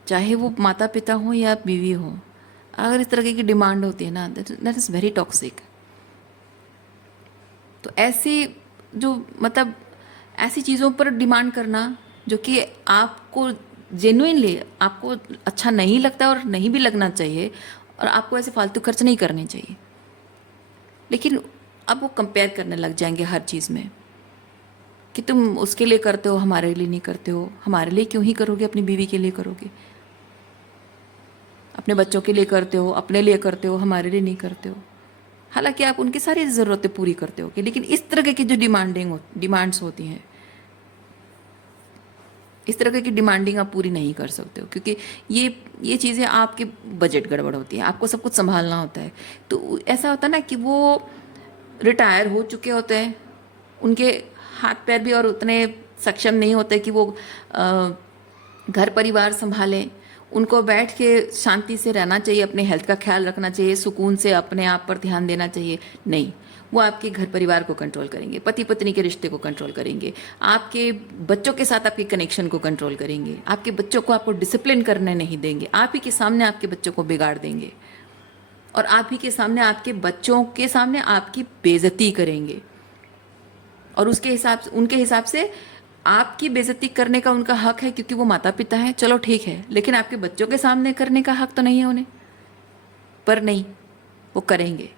चाहे वो माता पिता हो या बीवी हो, अगर इस तरह की डिमांड होती है ना, दैट इज़ वेरी टॉक्सिक। तो ऐसी जो मतलब ऐसी चीज़ों पर डिमांड करना जो कि आपको जेन्युइनली आपको अच्छा नहीं लगता और नहीं भी लगना चाहिए, और आपको ऐसे फालतू खर्च नहीं करने चाहिए। लेकिन अब वो कंपेयर करने लग जाएंगे हर चीज़ में कि तुम उसके लिए करते हो, हमारे लिए नहीं करते हो। हमारे लिए क्यों ही करोगे, अपनी बीवी के लिए करोगे, अपने बच्चों के लिए करते हो, अपने लिए करते हो, हमारे लिए नहीं करते हो। हालांकि आप उनकी सारी ज़रूरतें पूरी करते हो, लेकिन इस तरह की जो डिमांड्स होती हैं, इस तरह की डिमांडिंग आप पूरी नहीं कर सकते हो, क्योंकि ये चीज़ें आपके बजट गड़बड़ होती है, आपको सब कुछ संभालना होता है। तो ऐसा होता है ना कि वो रिटायर हो चुके होते हैं, उनके हाथ पैर भी और उतने सक्षम नहीं होते कि वो घर परिवार संभालें। उनको बैठ के शांति से रहना चाहिए, अपने हेल्थ का ख्याल रखना चाहिए, सुकून से अपने आप पर ध्यान देना चाहिए। नहीं, वो आपके घर परिवार को कंट्रोल करेंगे, पति पत्नी के रिश्ते को कंट्रोल करेंगे, आपके बच्चों के साथ आपके कनेक्शन को कंट्रोल करेंगे, आपके बच्चों को आपको डिसिप्लिन करने नहीं देंगे, आप ही के सामने आपके बच्चों को बिगाड़ देंगे, और आप ही के सामने आपके बच्चों के सामने आपकी बेइज्जती करेंगे। और उनके हिसाब से आपकी बेइज्जती करने का उनका हक है, क्योंकि वो माता पिता हैं, चलो ठीक है, लेकिन आपके बच्चों के सामने करने का हक तो नहीं है उन्हें। पर नहीं, वो करेंगे,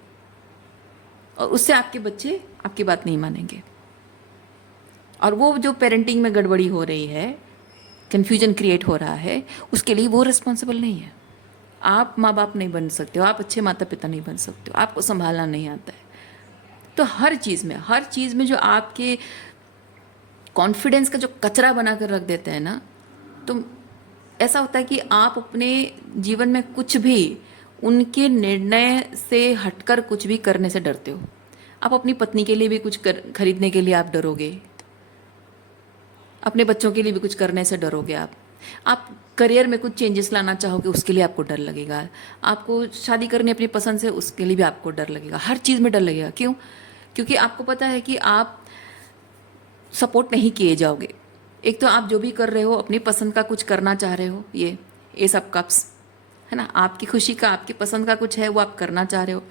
और उससे आपके बच्चे आपकी बात नहीं मानेंगे। और वो जो पेरेंटिंग में गड़बड़ी हो रही है, कन्फ्यूजन क्रिएट हो रहा है, उसके लिए वो रिस्पॉन्सिबल नहीं है। आप माँ बाप नहीं बन सकते हो, आप अच्छे माता पिता नहीं बन सकते हो, आपको संभालना नहीं आता है। तो हर चीज़ में जो आपके कॉन्फिडेंस का जो कचरा बना कर रख देते हैं ना, तो ऐसा होता है कि आप अपने जीवन में कुछ भी उनके निर्णय से हटकर कुछ भी करने से डरते हो। आप अपनी पत्नी के लिए भी कुछ खरीदने के लिए आप डरोगे, अपने बच्चों के लिए भी कुछ करने से डरोगे। आप करियर में कुछ चेंजेस लाना चाहोगे, उसके लिए आपको डर लगेगा। आपको शादी करनी अपनी पसंद से, उसके लिए भी आपको डर लगेगा। हर चीज़ में डर लगेगा। क्यों? क्योंकि आपको पता है कि आप सपोर्ट नहीं किए जाओगे। एक तो आप जो भी कर रहे हो अपनी पसंद का कुछ करना चाह रहे हो, ये सब कप्स है ना, आपकी खुशी का, आपकी पसंद का कुछ है वो आप करना चाह रहे हो,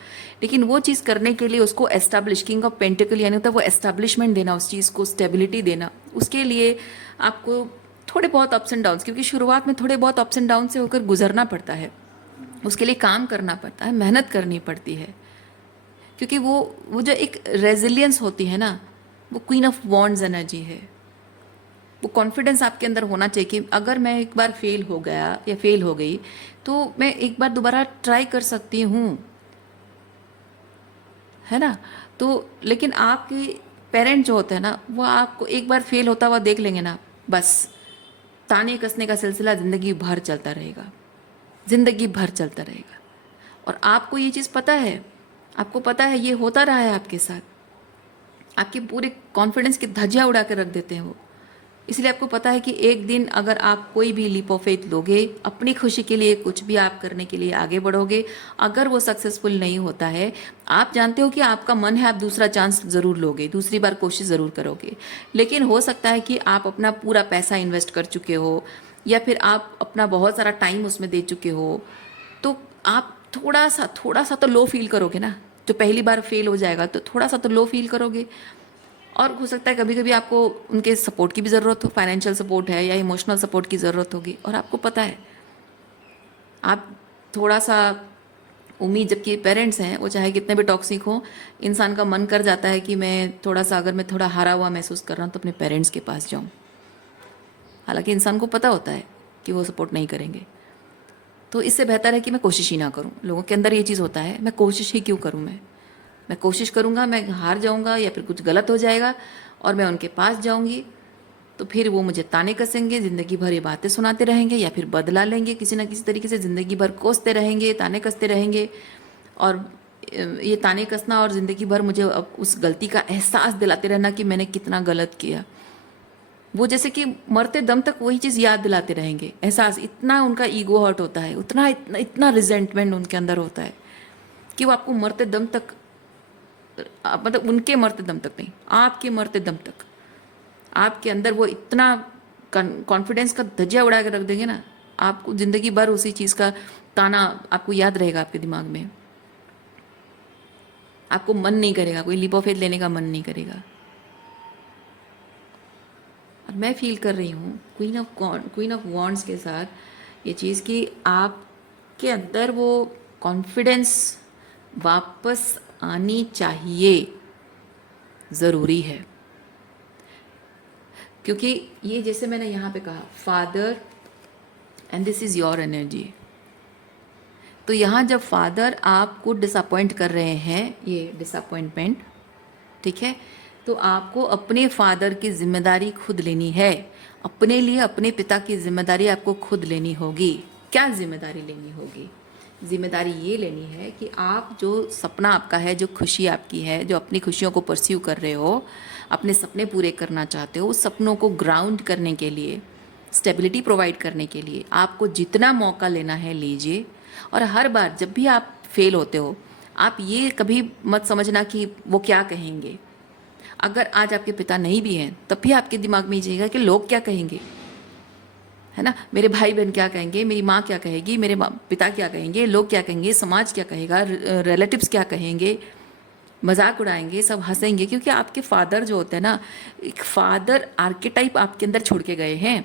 लेकिन वो चीज़ करने के लिए उसको एस्टैब्लिश, किंग ऑफ पेंटिकल यानी होता है वो एस्टैब्लिशमेंट देना, उस चीज़ को स्टेबिलिटी देना, उसके लिए आपको थोड़े बहुत अप्स एंड डाउन्स, क्योंकि शुरुआत में थोड़े बहुत अप्स एंड डाउन से होकर गुजरना पड़ता है, उसके लिए काम करना पड़ता है, मेहनत करनी पड़ती है। क्योंकि वो जो एक रेजिलियंस होती है ना, वो क्वीन ऑफ वॉन्ड्स एनर्जी है। वो कॉन्फिडेंस आपके अंदर होना चाहिए कि अगर मैं एक बार फेल हो गया या फेल हो गई तो मैं एक बार दोबारा ट्राई कर सकती हूँ, है ना। तो लेकिन आपके पेरेंट जो होते हैं ना, वो आपको एक बार फेल होता हुआ देख लेंगे ना, बस ताने कसने का सिलसिला ज़िंदगी भर चलता रहेगा, ज़िंदगी भर चलता रहेगा। और आपको ये चीज़ पता है, आपको पता है ये होता रहा है आपके साथ, आपके पूरे कॉन्फिडेंस की धज्जियाँ उड़ा कर रख देते हैं वो। इसलिए आपको पता है कि एक दिन अगर आप कोई भी लीप ऑफ फेथ लोगे, अपनी खुशी के लिए कुछ भी आप करने के लिए आगे बढ़ोगे, अगर वो सक्सेसफुल नहीं होता है, आप जानते हो कि आपका मन है, आप दूसरा चांस ज़रूर लोगे, दूसरी बार कोशिश ज़रूर करोगे। लेकिन हो सकता है कि आप अपना पूरा पैसा इन्वेस्ट कर चुके हो, या फिर आप अपना बहुत सारा टाइम उसमें दे चुके हो, तो आप थोड़ा सा तो लो फील करोगे ना। जो पहली बार फेल हो जाएगा तो थोड़ा सा तो लो फील करोगे। और हो सकता है कभी कभी आपको उनके सपोर्ट की भी ज़रूरत हो, फाइनेंशियल सपोर्ट है या इमोशनल सपोर्ट की ज़रूरत होगी। और आपको पता है आप थोड़ा सा उम्मीद, जबकि पेरेंट्स हैं वो चाहे कितने भी टॉक्सिक हो, इंसान का मन कर जाता है कि मैं थोड़ा सा, अगर मैं थोड़ा हारा हुआ महसूस कर रहा हूँ तो अपने पेरेंट्स के पास जाऊँ। हालांकि इंसान को पता होता है कि वो सपोर्ट नहीं करेंगे, तो इससे बेहतर है कि मैं कोशिश ही ना करूँ। लोगों के अंदर ये चीज़ होता है, मैं कोशिश ही क्यों करूँ, मैं कोशिश करूँगा, मैं हार जाऊँगा या फिर कुछ गलत हो जाएगा और मैं उनके पास जाऊँगी तो फिर वो मुझे ताने कसेंगे, ज़िंदगी भर ये बातें सुनाते रहेंगे, या फिर बदला लेंगे किसी ना किसी तरीके से, ज़िंदगी भर कोसते रहेंगे, ताने कसते रहेंगे। और ये ताने कसना और ज़िंदगी भर मुझे अब उस गलती का एहसास दिलाते रहना कि मैंने कितना गलत किया, वो जैसे कि मरते दम तक वही चीज़ याद दिलाते रहेंगे। एहसास, इतना उनका ईगो हर्ट होता है, इतना रिजेंटमेंट उनके अंदर होता है कि वो आपको मरते दम तक, मतलब उनके मरते दम तक नहीं, आपके मरते दम तक आपके अंदर वो इतना कॉन्फिडेंस का धज्जिया उड़ा के रख देंगे ना, आपको ज़िंदगी भर उसी चीज़ का ताना आपको याद रहेगा आपके दिमाग में। आपको मन नहीं करेगा, कोई लीप ऑफ फेथ लेने का मन नहीं करेगा। और मैं फील कर रही हूँ क्वीन ऑफ वॉन्ड्स के साथ ये चीज़ कि आपके अंदर वो कॉन्फिडेंस वापस आनी चाहिए, ज़रूरी है। क्योंकि ये जैसे मैंने यहाँ पे कहा, father and this is your energy. तो यहाँ जब फादर आपको डिसअपॉइंट कर रहे हैं, ये डिसअपॉइंटमेंट, ठीक है, तो आपको अपने फादर की जिम्मेदारी खुद लेनी है। अपने लिए अपने पिता की जिम्मेदारी आपको खुद लेनी होगी। क्या जिम्मेदारी लेनी होगी? जिम्मेदारी ये लेनी है कि आप जो सपना आपका है, जो खुशी आपकी है, जो अपनी खुशियों को परस्यू कर रहे हो, अपने सपने पूरे करना चाहते हो, उस सपनों को ग्राउंड करने के लिए, स्टेबिलिटी प्रोवाइड करने के लिए आपको जितना मौका लेना है लीजिए। और हर बार जब भी आप फेल होते हो, आप ये कभी मत समझना कि वो क्या कहेंगे। अगर आज आपके पिता नहीं भी हैं तब भी आपके दिमाग में ये जाएगा कि लोग क्या कहेंगे, है ना, मेरे भाई बहन क्या कहेंगे, मेरी माँ क्या कहेगी, मेरे पिता क्या कहेंगे, लोग क्या कहेंगे, समाज क्या कहेगा, रिलेटिव्स क्या कहेंगे, मजाक उड़ाएंगे, सब हंसेंगे। क्योंकि आपके फादर जो होते हैं ना, एक फादर आर्केटाइप आपके अंदर छोड़ के गए हैं,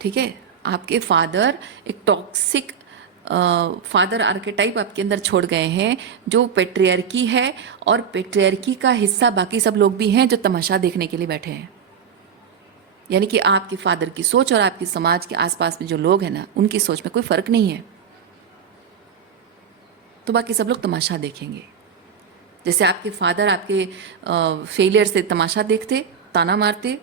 ठीक है। आपके फादर एक टॉक्सिक फादर आर्केटाइप आपके अंदर छोड़ गए हैं, जो पेट्रियार्की है, और पेट्रियार्की का हिस्सा बाकी सब लोग भी हैं जो तमाशा देखने के लिए बैठे हैं। यानी कि आपके फादर की सोच और आपके समाज के आसपास में जो लोग हैं ना, उनकी सोच में कोई फ़र्क नहीं है, तो बाकी सब लोग तमाशा देखेंगे। जैसे आपके फादर आपके फेलियर से तमाशा देखते, ताना मारते,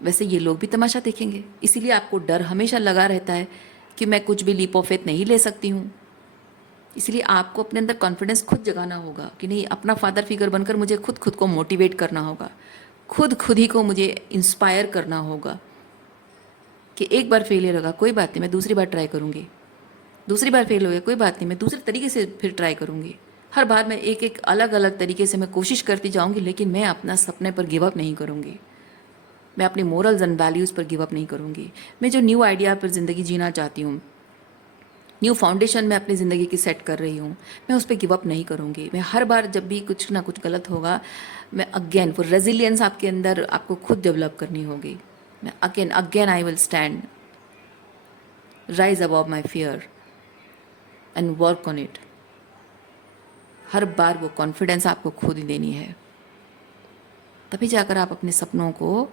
वैसे ये लोग भी तमाशा देखेंगे। इसीलिए आपको डर हमेशा लगा रहता है कि मैं कुछ भी लीप ऑफ फेथ नहीं ले सकती हूँ। इसलिए आपको अपने अंदर कॉन्फिडेंस खुद जगाना होगा कि नहीं, अपना फादर फिगर बनकर मुझे खुद खुद को मोटिवेट करना होगा, खुद ही को मुझे इंस्पायर करना होगा कि एक बार फेलियर होगा, कोई बात नहीं, मैं दूसरी बार ट्राई करूँगी। दूसरी बार फेल हो गया, कोई बात नहीं, मैं दूसरे तरीके से फिर ट्राई करूँगी। हर बार मैं एक एक अलग अलग तरीके से मैं कोशिश करती जाऊँगी, लेकिन मैं अपना सपने पर गिव अप नहीं करूँगी। मैं अपने मोरल्स एंड वैल्यूज़ पर गिव अप नहीं करूँगी। मैं जो न्यू आइडिया पर ज़िंदगी जीना चाहती हूँ, न्यू फाउंडेशन मैं अपनी ज़िंदगी की सेट कर रही हूँ, मैं उस पर गिव अप नहीं करूँगी। मैं हर बार जब भी कुछ ना कुछ गलत होगा, मैं अगेन, वो रेजिलियंस आपके अंदर आपको खुद डेवलप करनी होगी। मैं again I will stand, rise above my fear and work on it. हर बार वो कॉन्फिडेंस आपको खुद ही देनी है, तभी जाकर आप अपने सपनों को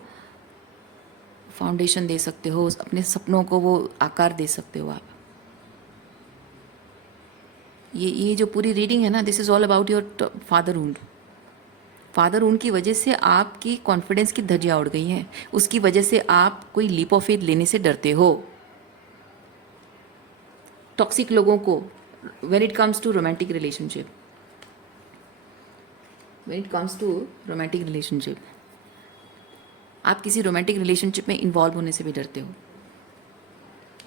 फाउंडेशन दे सकते हो, अपने सपनों को वो आकार दे सकते हो आप। ये जो पूरी रीडिंग है ना, this is all about your fatherhood. Fatherhood की वजह से आपकी कॉन्फिडेंस की धज्जियाँ उड़ गई हैं, उसकी वजह से आप कोई लीप ऑफ फेथ लेने से डरते हो। टॉक्सिक लोगों को, when it comes to romantic relationship, आप किसी रोमांटिक रिलेशनशिप में इन्वॉल्व होने से भी डरते हो।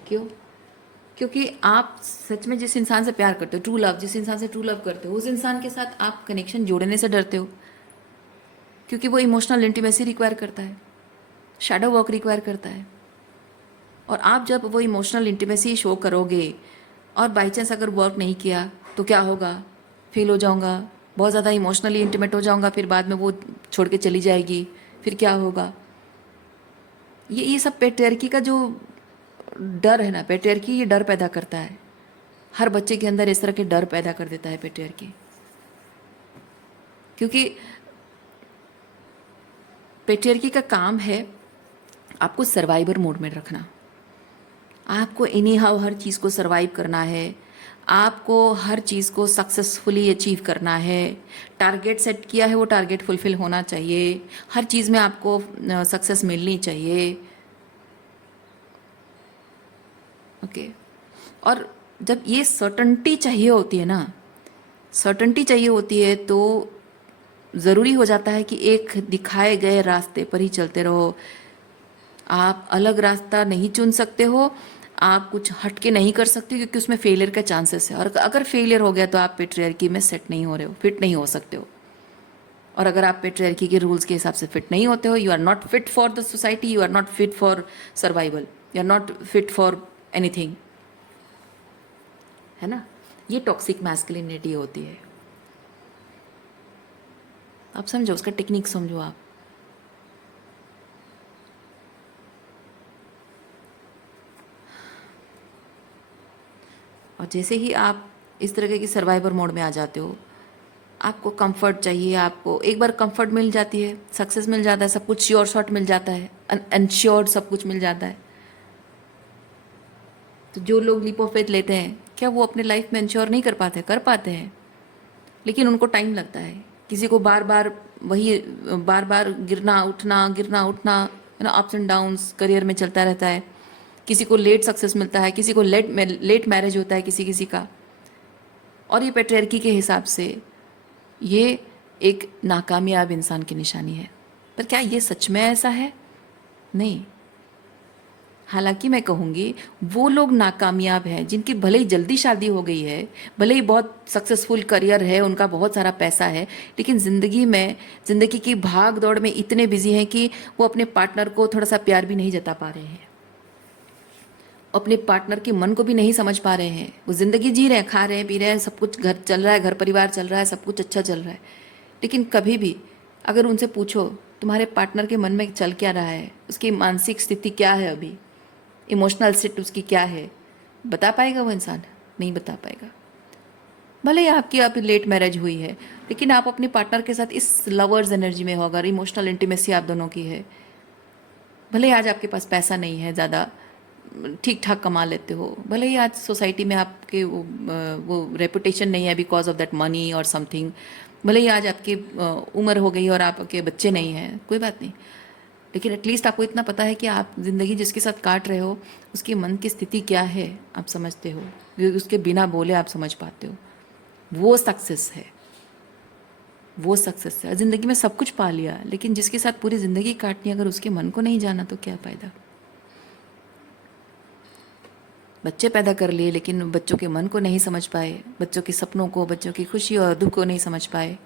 क्यों? क्योंकि आप सच में जिस इंसान से प्यार करते हो, ट्रू लव, जिस इंसान से ट्रू लव करते हो, उस इंसान के साथ आप कनेक्शन जोड़ने से डरते हो, क्योंकि वो इमोशनल इंटीमेसी रिक्वायर करता है, शैडो वर्क रिक्वायर करता है। और आप जब वो इमोशनल इंटीमेसी शो करोगे और बाई चांस अगर वर्क नहीं किया तो क्या होगा? फेल हो जाऊंगा, बहुत ज़्यादा इमोशनली इंटीमेट हो जाऊंगा, फिर बाद में वो छोड़ के चली जाएगी, फिर क्या होगा? ये सब पैट्रियार्की का जो डर है ना, पैट्रियार्की ये डर पैदा करता है। हर बच्चे के अंदर इस तरह के डर पैदा कर देता है पैट्रियार्की, क्योंकि पैट्रियार्की का काम है आपको सर्वाइवर मोड में रखना। आपको एनी हाउ हर चीज़ को सर्वाइव करना है, आपको हर चीज़ को सक्सेसफुली अचीव करना है। टारगेट सेट किया है, वो टारगेट फुलफिल होना चाहिए, हर चीज़ में आपको सक्सेस मिलनी चाहिए। ओके। और जब ये सर्टनटी चाहिए होती है ना, सर्टनटी चाहिए होती है, तो ज़रूरी हो जाता है कि एक दिखाए गए रास्ते पर ही चलते रहो। आप अलग रास्ता नहीं चुन सकते हो, आप कुछ हटके नहीं कर सकते, क्योंकि उसमें फेलियर का चांसेस है। और अगर फेलियर हो गया तो आप पैट्रियार्की में सेट नहीं हो रहे हो, फिट नहीं हो सकते हो। और अगर आप पैट्रियार्की के रूल्स के हिसाब से फिट नहीं होते हो, you are not fit for the society, you are not fit for survival, you are not fit for anything, है ना। ये टॉक्सिक मैस्कुलिनिटी होती है। आप समझो, उसका टेक्निक समझो आप। और जैसे ही आप इस तरह की सर्वाइवर मोड में आ जाते हो, आपको कंफर्ट चाहिए, आपको एक बार कंफर्ट मिल जाती है, सक्सेस मिल जाता है, सब कुछ श्योर शॉट मिल जाता है, अनश्योर्ड सब कुछ मिल जाता है। तो जो लोग लीप ऑफ फेथ लेते हैं, क्या वो अपने लाइफ में इंश्योर नहीं कर पाते? कर पाते हैं, लेकिन उनको टाइम लगता है। किसी को बार बार गिरना उठना, अप्स एंड डाउन्स करियर में चलता रहता है। किसी को लेट सक्सेस मिलता है, किसी को लेट मैरिज होता है किसी किसी का। और ये पैट्रियार्की के हिसाब से ये एक नाकामयाब इंसान की निशानी है। पर क्या ये सच में ऐसा है? नहीं। हालांकि मैं कहूँगी वो लोग नाकामयाब हैं जिनकी भले ही जल्दी शादी हो गई है, भले ही बहुत सक्सेसफुल करियर है, उनका बहुत सारा पैसा है, लेकिन ज़िंदगी की भाग दौड़ में इतने बिजी हैं कि वो अपने पार्टनर को थोड़ा सा प्यार भी नहीं जता पा रहे हैं, अपने पार्टनर के मन को भी नहीं समझ पा रहे हैं। वो ज़िंदगी जी रहे हैं, खा रहे हैं, पी रहे हैं, सब कुछ घर चल रहा है, घर परिवार चल रहा है, सब कुछ अच्छा चल रहा है, लेकिन कभी भी अगर उनसे पूछो तुम्हारे पार्टनर के मन में चल क्या रहा है, उसकी मानसिक स्थिति क्या है, अभी इमोशनल स्टेट उसकी क्या है, बता पाएगा वो इंसान? नहीं बता पाएगा। भले ही आपकी आप लेट मैरिज हुई है, लेकिन आप अपने पार्टनर के साथ इस लवर्स एनर्जी में हो, अगर इमोशनल इंटीमेसी आप दोनों की है, भले ही आज आपके पास पैसा नहीं है ज़्यादा, ठीक ठाक कमा लेते हो, भले ही आज सोसाइटी में आपके वो रेपुटेशन नहीं है बिकॉज ऑफ दैट मनी और समथिंग, भले ही आज आपकी उम्र हो गई और आपके बच्चे नहीं हैं, कोई बात नहीं, लेकिन एटलीस्ट आपको इतना पता है कि आप ज़िंदगी जिसके साथ काट रहे हो उसके मन की स्थिति क्या है आप समझते हो, उसके बिना बोले आप समझ पाते हो। वो सक्सेस है, वो सक्सेस है। ज़िंदगी में सब कुछ पा लिया, लेकिन जिसके साथ पूरी ज़िंदगी काटनी, अगर उसके मन को नहीं जाना तो क्या फ़ायदा। बच्चे पैदा कर लिए लेकिन बच्चों के मन को नहीं समझ पाए, बच्चों के सपनों को, बच्चों की खुशी और दुख को नहीं समझ पाए।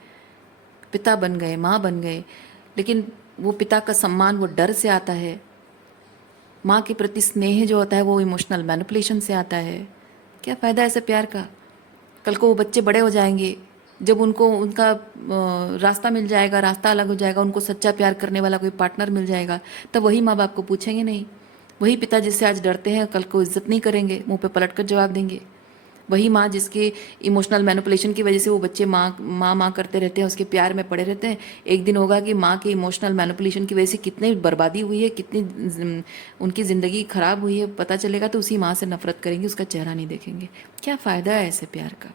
पिता बन गए, माँ बन गए, लेकिन वो पिता का सम्मान वो डर से आता है, माँ के प्रति स्नेह जो होता है वो इमोशनल मैनिपुलेशन से आता है। क्या फ़ायदा ऐसे प्यार का। कल को वो बच्चे बड़े हो जाएंगे, जब उनको उनका रास्ता मिल जाएगा, रास्ता अलग हो जाएगा, उनको सच्चा प्यार करने वाला कोई पार्टनर मिल जाएगा, तब वही माँ बाप को पूछेंगे नहीं। वही पिता जिससे आज डरते हैं कल को इज्जत नहीं करेंगे, मुंह पे पलट कर जवाब देंगे। वही माँ जिसके इमोशनल मैनिपुलेशन की वजह से वो बच्चे माँ माँ माँ करते रहते हैं, उसके प्यार में पड़े रहते हैं, एक दिन होगा कि माँ के इमोशनल मैनिपुलेशन की वजह से कितनी बर्बादी हुई है, कितनी उनकी ज़िंदगी खराब हुई है पता चलेगा, तो उसी माँ से नफरत करेंगे, उसका चेहरा नहीं देखेंगे। क्या फ़ायदा है ऐसे प्यार का।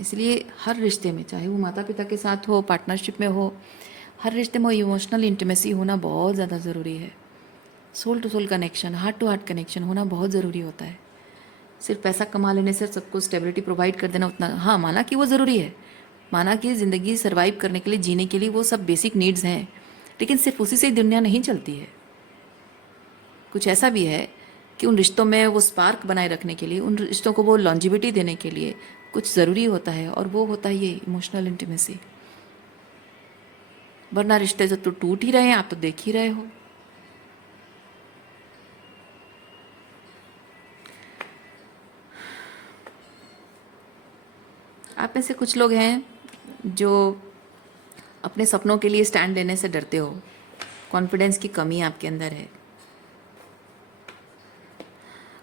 इसलिए हर रिश्ते में, चाहे वो माता पिता के साथ हो, पार्टनरशिप में हो, हर रिश्ते में इमोशनल इंटीमेसी होना बहुत ज़्यादा ज़रूरी है। Soul to soul connection, heart to heart connection होना बहुत ज़रूरी होता है। सिर्फ पैसा कमा लेने से, सबको स्टेबिलिटी प्रोवाइड कर देना उतना, हाँ माना कि वो ज़रूरी है, माना कि ज़िंदगी सर्वाइव करने के लिए, जीने के लिए वो सब बेसिक नीड्स हैं, लेकिन सिर्फ उसी से दुनिया नहीं चलती है। कुछ ऐसा भी है कि उन रिश्तों में वो स्पार्क बनाए रखने के लिए, उन रिश्तों को वो लॉन्जिविटी देने के लिए कुछ ज़रूरी होता है, और वो होता है ये इमोशनल इंटीमेसी। वरना रिश्ते तो टूट ही रहे हैं, आप तो देख ही रहे हो। आप में से कुछ लोग हैं जो अपने सपनों के लिए स्टैंड लेने से डरते हो, कॉन्फिडेंस की कमी आपके अंदर है।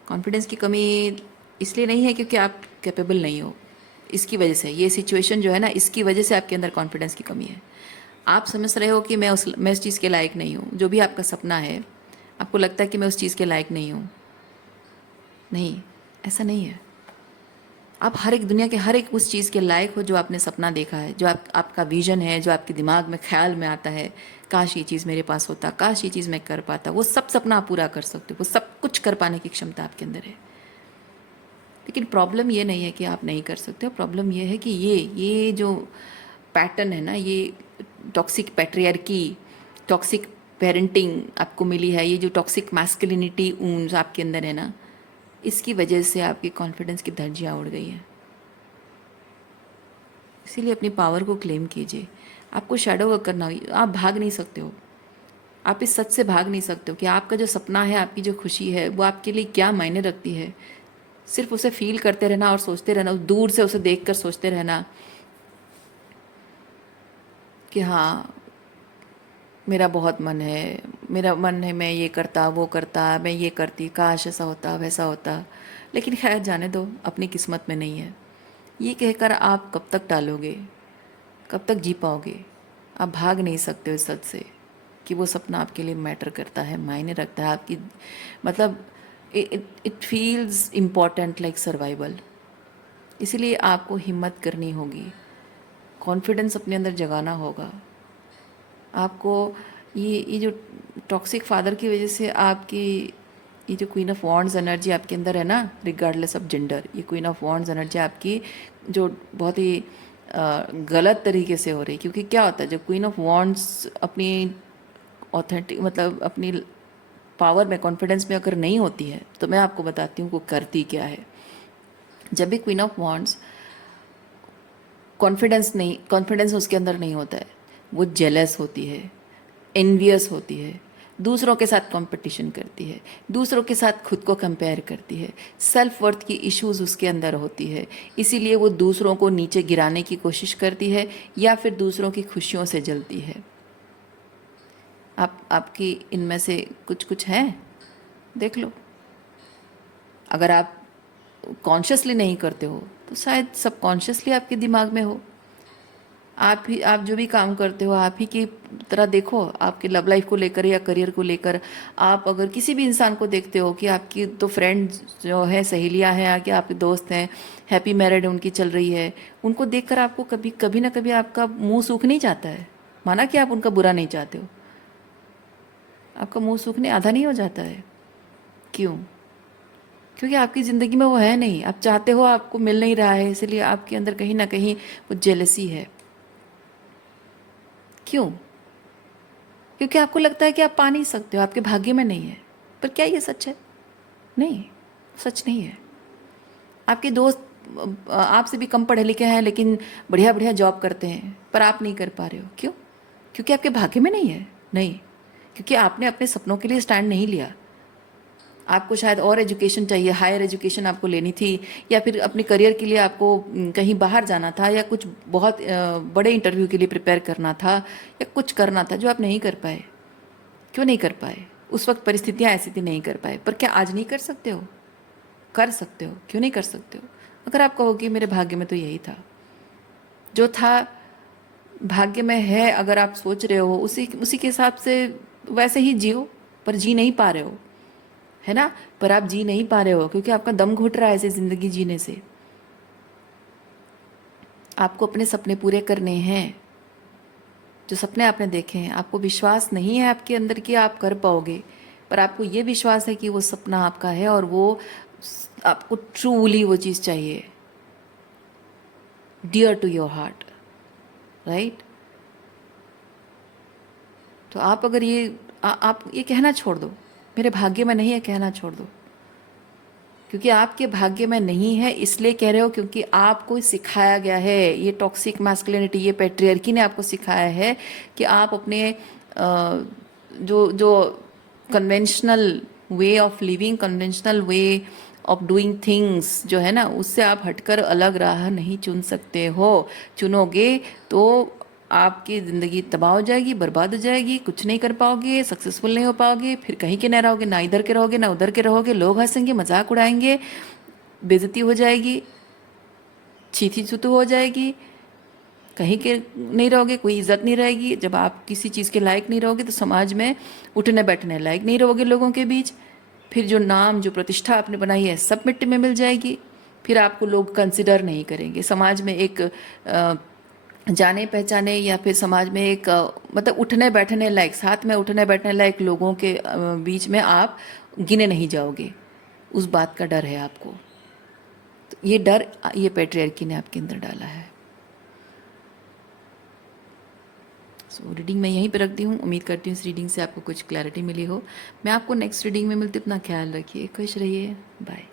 कॉन्फिडेंस की कमी इसलिए नहीं है क्योंकि आप कैपेबल नहीं हो, इसकी वजह से, ये सिचुएशन जो है ना, इसकी वजह से आपके अंदर कॉन्फिडेंस की कमी है। आप समझ रहे हो कि मैं उस चीज़ के लायक नहीं हूँ, जो भी आपका सपना है, आपको लगता है कि मैं उस चीज़ के लायक नहीं हूँ। नहीं, ऐसा नहीं है। आप हर एक, दुनिया के हर एक उस चीज़ के लायक हो जो आपने सपना देखा है, जो आपका विजन है, जो आपके दिमाग में ख्याल में आता है, काश ये चीज़ मेरे पास होता, काश ये चीज़ मैं कर पाता, वो सब सपना आप पूरा कर सकते हो, वो सब कुछ कर पाने की क्षमता आपके अंदर है। लेकिन प्रॉब्लम ये नहीं है कि आप नहीं कर सकते हो, प्रॉब्लम ये है कि ये जो पैटर्न है ना, ये टॉक्सिक पैट्रियार्की, टॉक्सिक पेरेंटिंग आपको मिली है, ये जो टॉक्सिक मैस्कुलिनिटी ऊन्स आपके अंदर है ना, इसकी वजह से आपकी कॉन्फिडेंस की धज्जियाँ उड़ गई हैं। इसीलिए अपनी पावर को क्लेम कीजिए। आपको शैडो वर्क करना, आप भाग नहीं सकते हो, आप इस सच से भाग नहीं सकते हो कि आपका जो सपना है, आपकी जो खुशी है, वो आपके लिए क्या मायने रखती है। सिर्फ उसे फील करते रहना और सोचते रहना, दूर से उसे देख कर सोचते रहना कि हाँ मेरा बहुत मन है, मेरा मन है, मैं ये करता, वो करता, मैं ये करती, काश ऐसा होता, वैसा होता, लेकिन खैर जाने दो, अपनी किस्मत में नहीं है। ये कहकर आप कब तक टालोगे, कब तक जी पाओगे। आप भाग नहीं सकते हो इस सच से कि वो सपना आपके लिए मैटर करता है, मायने रखता है आपकी, मतलब it feels important like survival. इसीलिए आपको हिम्मत करनी होगी, कॉन्फिडेंस अपने अंदर जगाना होगा आपको। ये जो टॉक्सिक फादर की वजह से आपकी ये जो क्वीन ऑफ वॉन्ड्स एनर्जी आपके अंदर है ना, रिगार्डलेस ऑफ जेंडर, ये क्वीन ऑफ वॉन्ड्स एनर्जी आपकी जो बहुत ही गलत तरीके से हो रही, क्योंकि क्या होता है जब क्वीन ऑफ वॉन्ड्स अपनी ऑथेंटिक, मतलब अपनी पावर में, कॉन्फिडेंस में अगर नहीं होती है, तो मैं आपको बताती हूँ वो करती क्या है। जब भी क्वीन ऑफ वॉन्ड्स कॉन्फिडेंस उसके अंदर नहीं होता है, वो जेलस होती है, एनवियस होती है, दूसरों के साथ कंपटीशन करती है, दूसरों के साथ खुद को कंपेयर करती है, सेल्फ वर्थ की इश्यूज उसके अंदर होती है, इसीलिए वो दूसरों को नीचे गिराने की कोशिश करती है या फिर दूसरों की खुशियों से जलती है। आपकी इनमें से कुछ कुछ हैं, देख लो। अगर आप कॉन्शियसली नहीं करते हो तो शायद सबकॉन्शियसली आपके दिमाग में हो। आप जो भी काम करते हो आप ही की तरह देखो, आपके लव लाइफ को लेकर या करियर को लेकर। आप अगर किसी भी इंसान को देखते हो कि आपकी तो फ्रेंड जो है, सहेलियां हैं, आके आपके दोस्त हैं, हैप्पी मैरिड उनकी चल रही है, उनको देखकर आपको कभी कभी ना कभी आपका मुंह सूख नहीं जाता है। माना कि आप उनका बुरा नहीं चाहते हो, आपका मुंह सूखने आधा नहीं हो जाता है। क्यों? क्योंकि आपकी ज़िंदगी में वो है नहीं, आप चाहते हो, आपको मिल नहीं रहा है, इसलिए आपके अंदर कहीं ना कहीं कुछ जेलसी है। क्यों? क्योंकि आपको लगता है कि आप पा नहीं सकते हो, आपके भाग्य में नहीं है। पर क्या ये सच है? नहीं, सच नहीं है। आपके दोस्त आपसे भी कम पढ़े लिखे हैं लेकिन बढ़िया बढ़िया जॉब करते हैं, पर आप नहीं कर पा रहे हो। क्यों? क्योंकि आपके भाग्य में नहीं है। नहीं, क्योंकि आपने अपने सपनों के लिए स्टैंड नहीं लिया। आपको शायद और एजुकेशन चाहिए, हायर एजुकेशन आपको लेनी थी, या फिर अपने करियर के लिए आपको कहीं बाहर जाना था, या कुछ बहुत बड़े इंटरव्यू के लिए प्रिपेयर करना था, या कुछ करना था जो आप नहीं कर पाए। क्यों नहीं कर पाए? उस वक्त परिस्थितियां ऐसी थी, नहीं कर पाए। पर क्या आज नहीं कर सकते हो? कर सकते हो। क्यों नहीं कर सकते हो? अगर आप कहो कि मेरे भाग्य में तो यही था, जो था भाग्य में है, अगर आप सोच रहे हो उसी उसी के हिसाब से वैसे ही जियो। पर जी नहीं पा रहे हो, है ना? पर आप जी नहीं पा रहे हो क्योंकि आपका दम घुट रहा है ऐसे ज़िंदगी जीने से। आपको अपने सपने पूरे करने हैं, जो सपने आपने देखे हैं। आपको विश्वास नहीं है आपके अंदर कि आप कर पाओगे, पर आपको ये विश्वास है कि वो सपना आपका है और वो आपको ट्रूली वो चीज़ चाहिए, dear to your heart, right? तो आप अगर आप ये कहना छोड़ दो, मेरे भाग्य में नहीं है, कहना छोड़ दो। क्योंकि आपके भाग्य में नहीं है इसलिए कह रहे हो क्योंकि आपको सिखाया गया है, ये टॉक्सिक मैस्कुलिनिटी, ये पैट्रियर्की ने आपको सिखाया है कि आप अपने जो जो conventional way of living, conventional way of doing things जो है ना, उससे आप हटकर अलग राह नहीं चुन सकते हो। चुनोगे तो आपकी ज़िंदगी तबाह हो जाएगी, बर्बाद हो जाएगी, कुछ नहीं कर पाओगे, सक्सेसफुल नहीं हो पाओगे, फिर कहीं के नहीं रहोगे, ना इधर के रहोगे ना उधर के रहोगे, लोग हंसेंगे, मजाक उड़ाएंगे, बेइज्जती हो जाएगी, छीथी छुतू हो जाएगी, कहीं के नहीं रहोगे, कोई इज्जत नहीं रहेगी। जब आप किसी चीज़ के लायक नहीं रहोगे तो समाज में उठने बैठने लायक नहीं रहोगे लोगों के बीच। फिर जो नाम, जो प्रतिष्ठा आपने बनाई है, सब मिट्टी में मिल जाएगी। फिर आपको लोग कंसिडर नहीं करेंगे समाज में, एक जाने पहचाने, या फिर समाज में एक मतलब उठने बैठने लायक, साथ में उठने बैठने लायक लोगों के बीच में आप गिने नहीं जाओगे। उस बात का डर है आपको। तो ये डर, ये पैट्रियार्की ने आपके अंदर डाला है। सो रीडिंग मैं यहीं पे रखती हूँ। उम्मीद करती हूँ इस रीडिंग से आपको कुछ क्लैरिटी मिली हो। मैं आपको नेक्स्ट रीडिंग में मिलती हूँ। अपना ख्याल रखिए, खुश रहिए, बाय।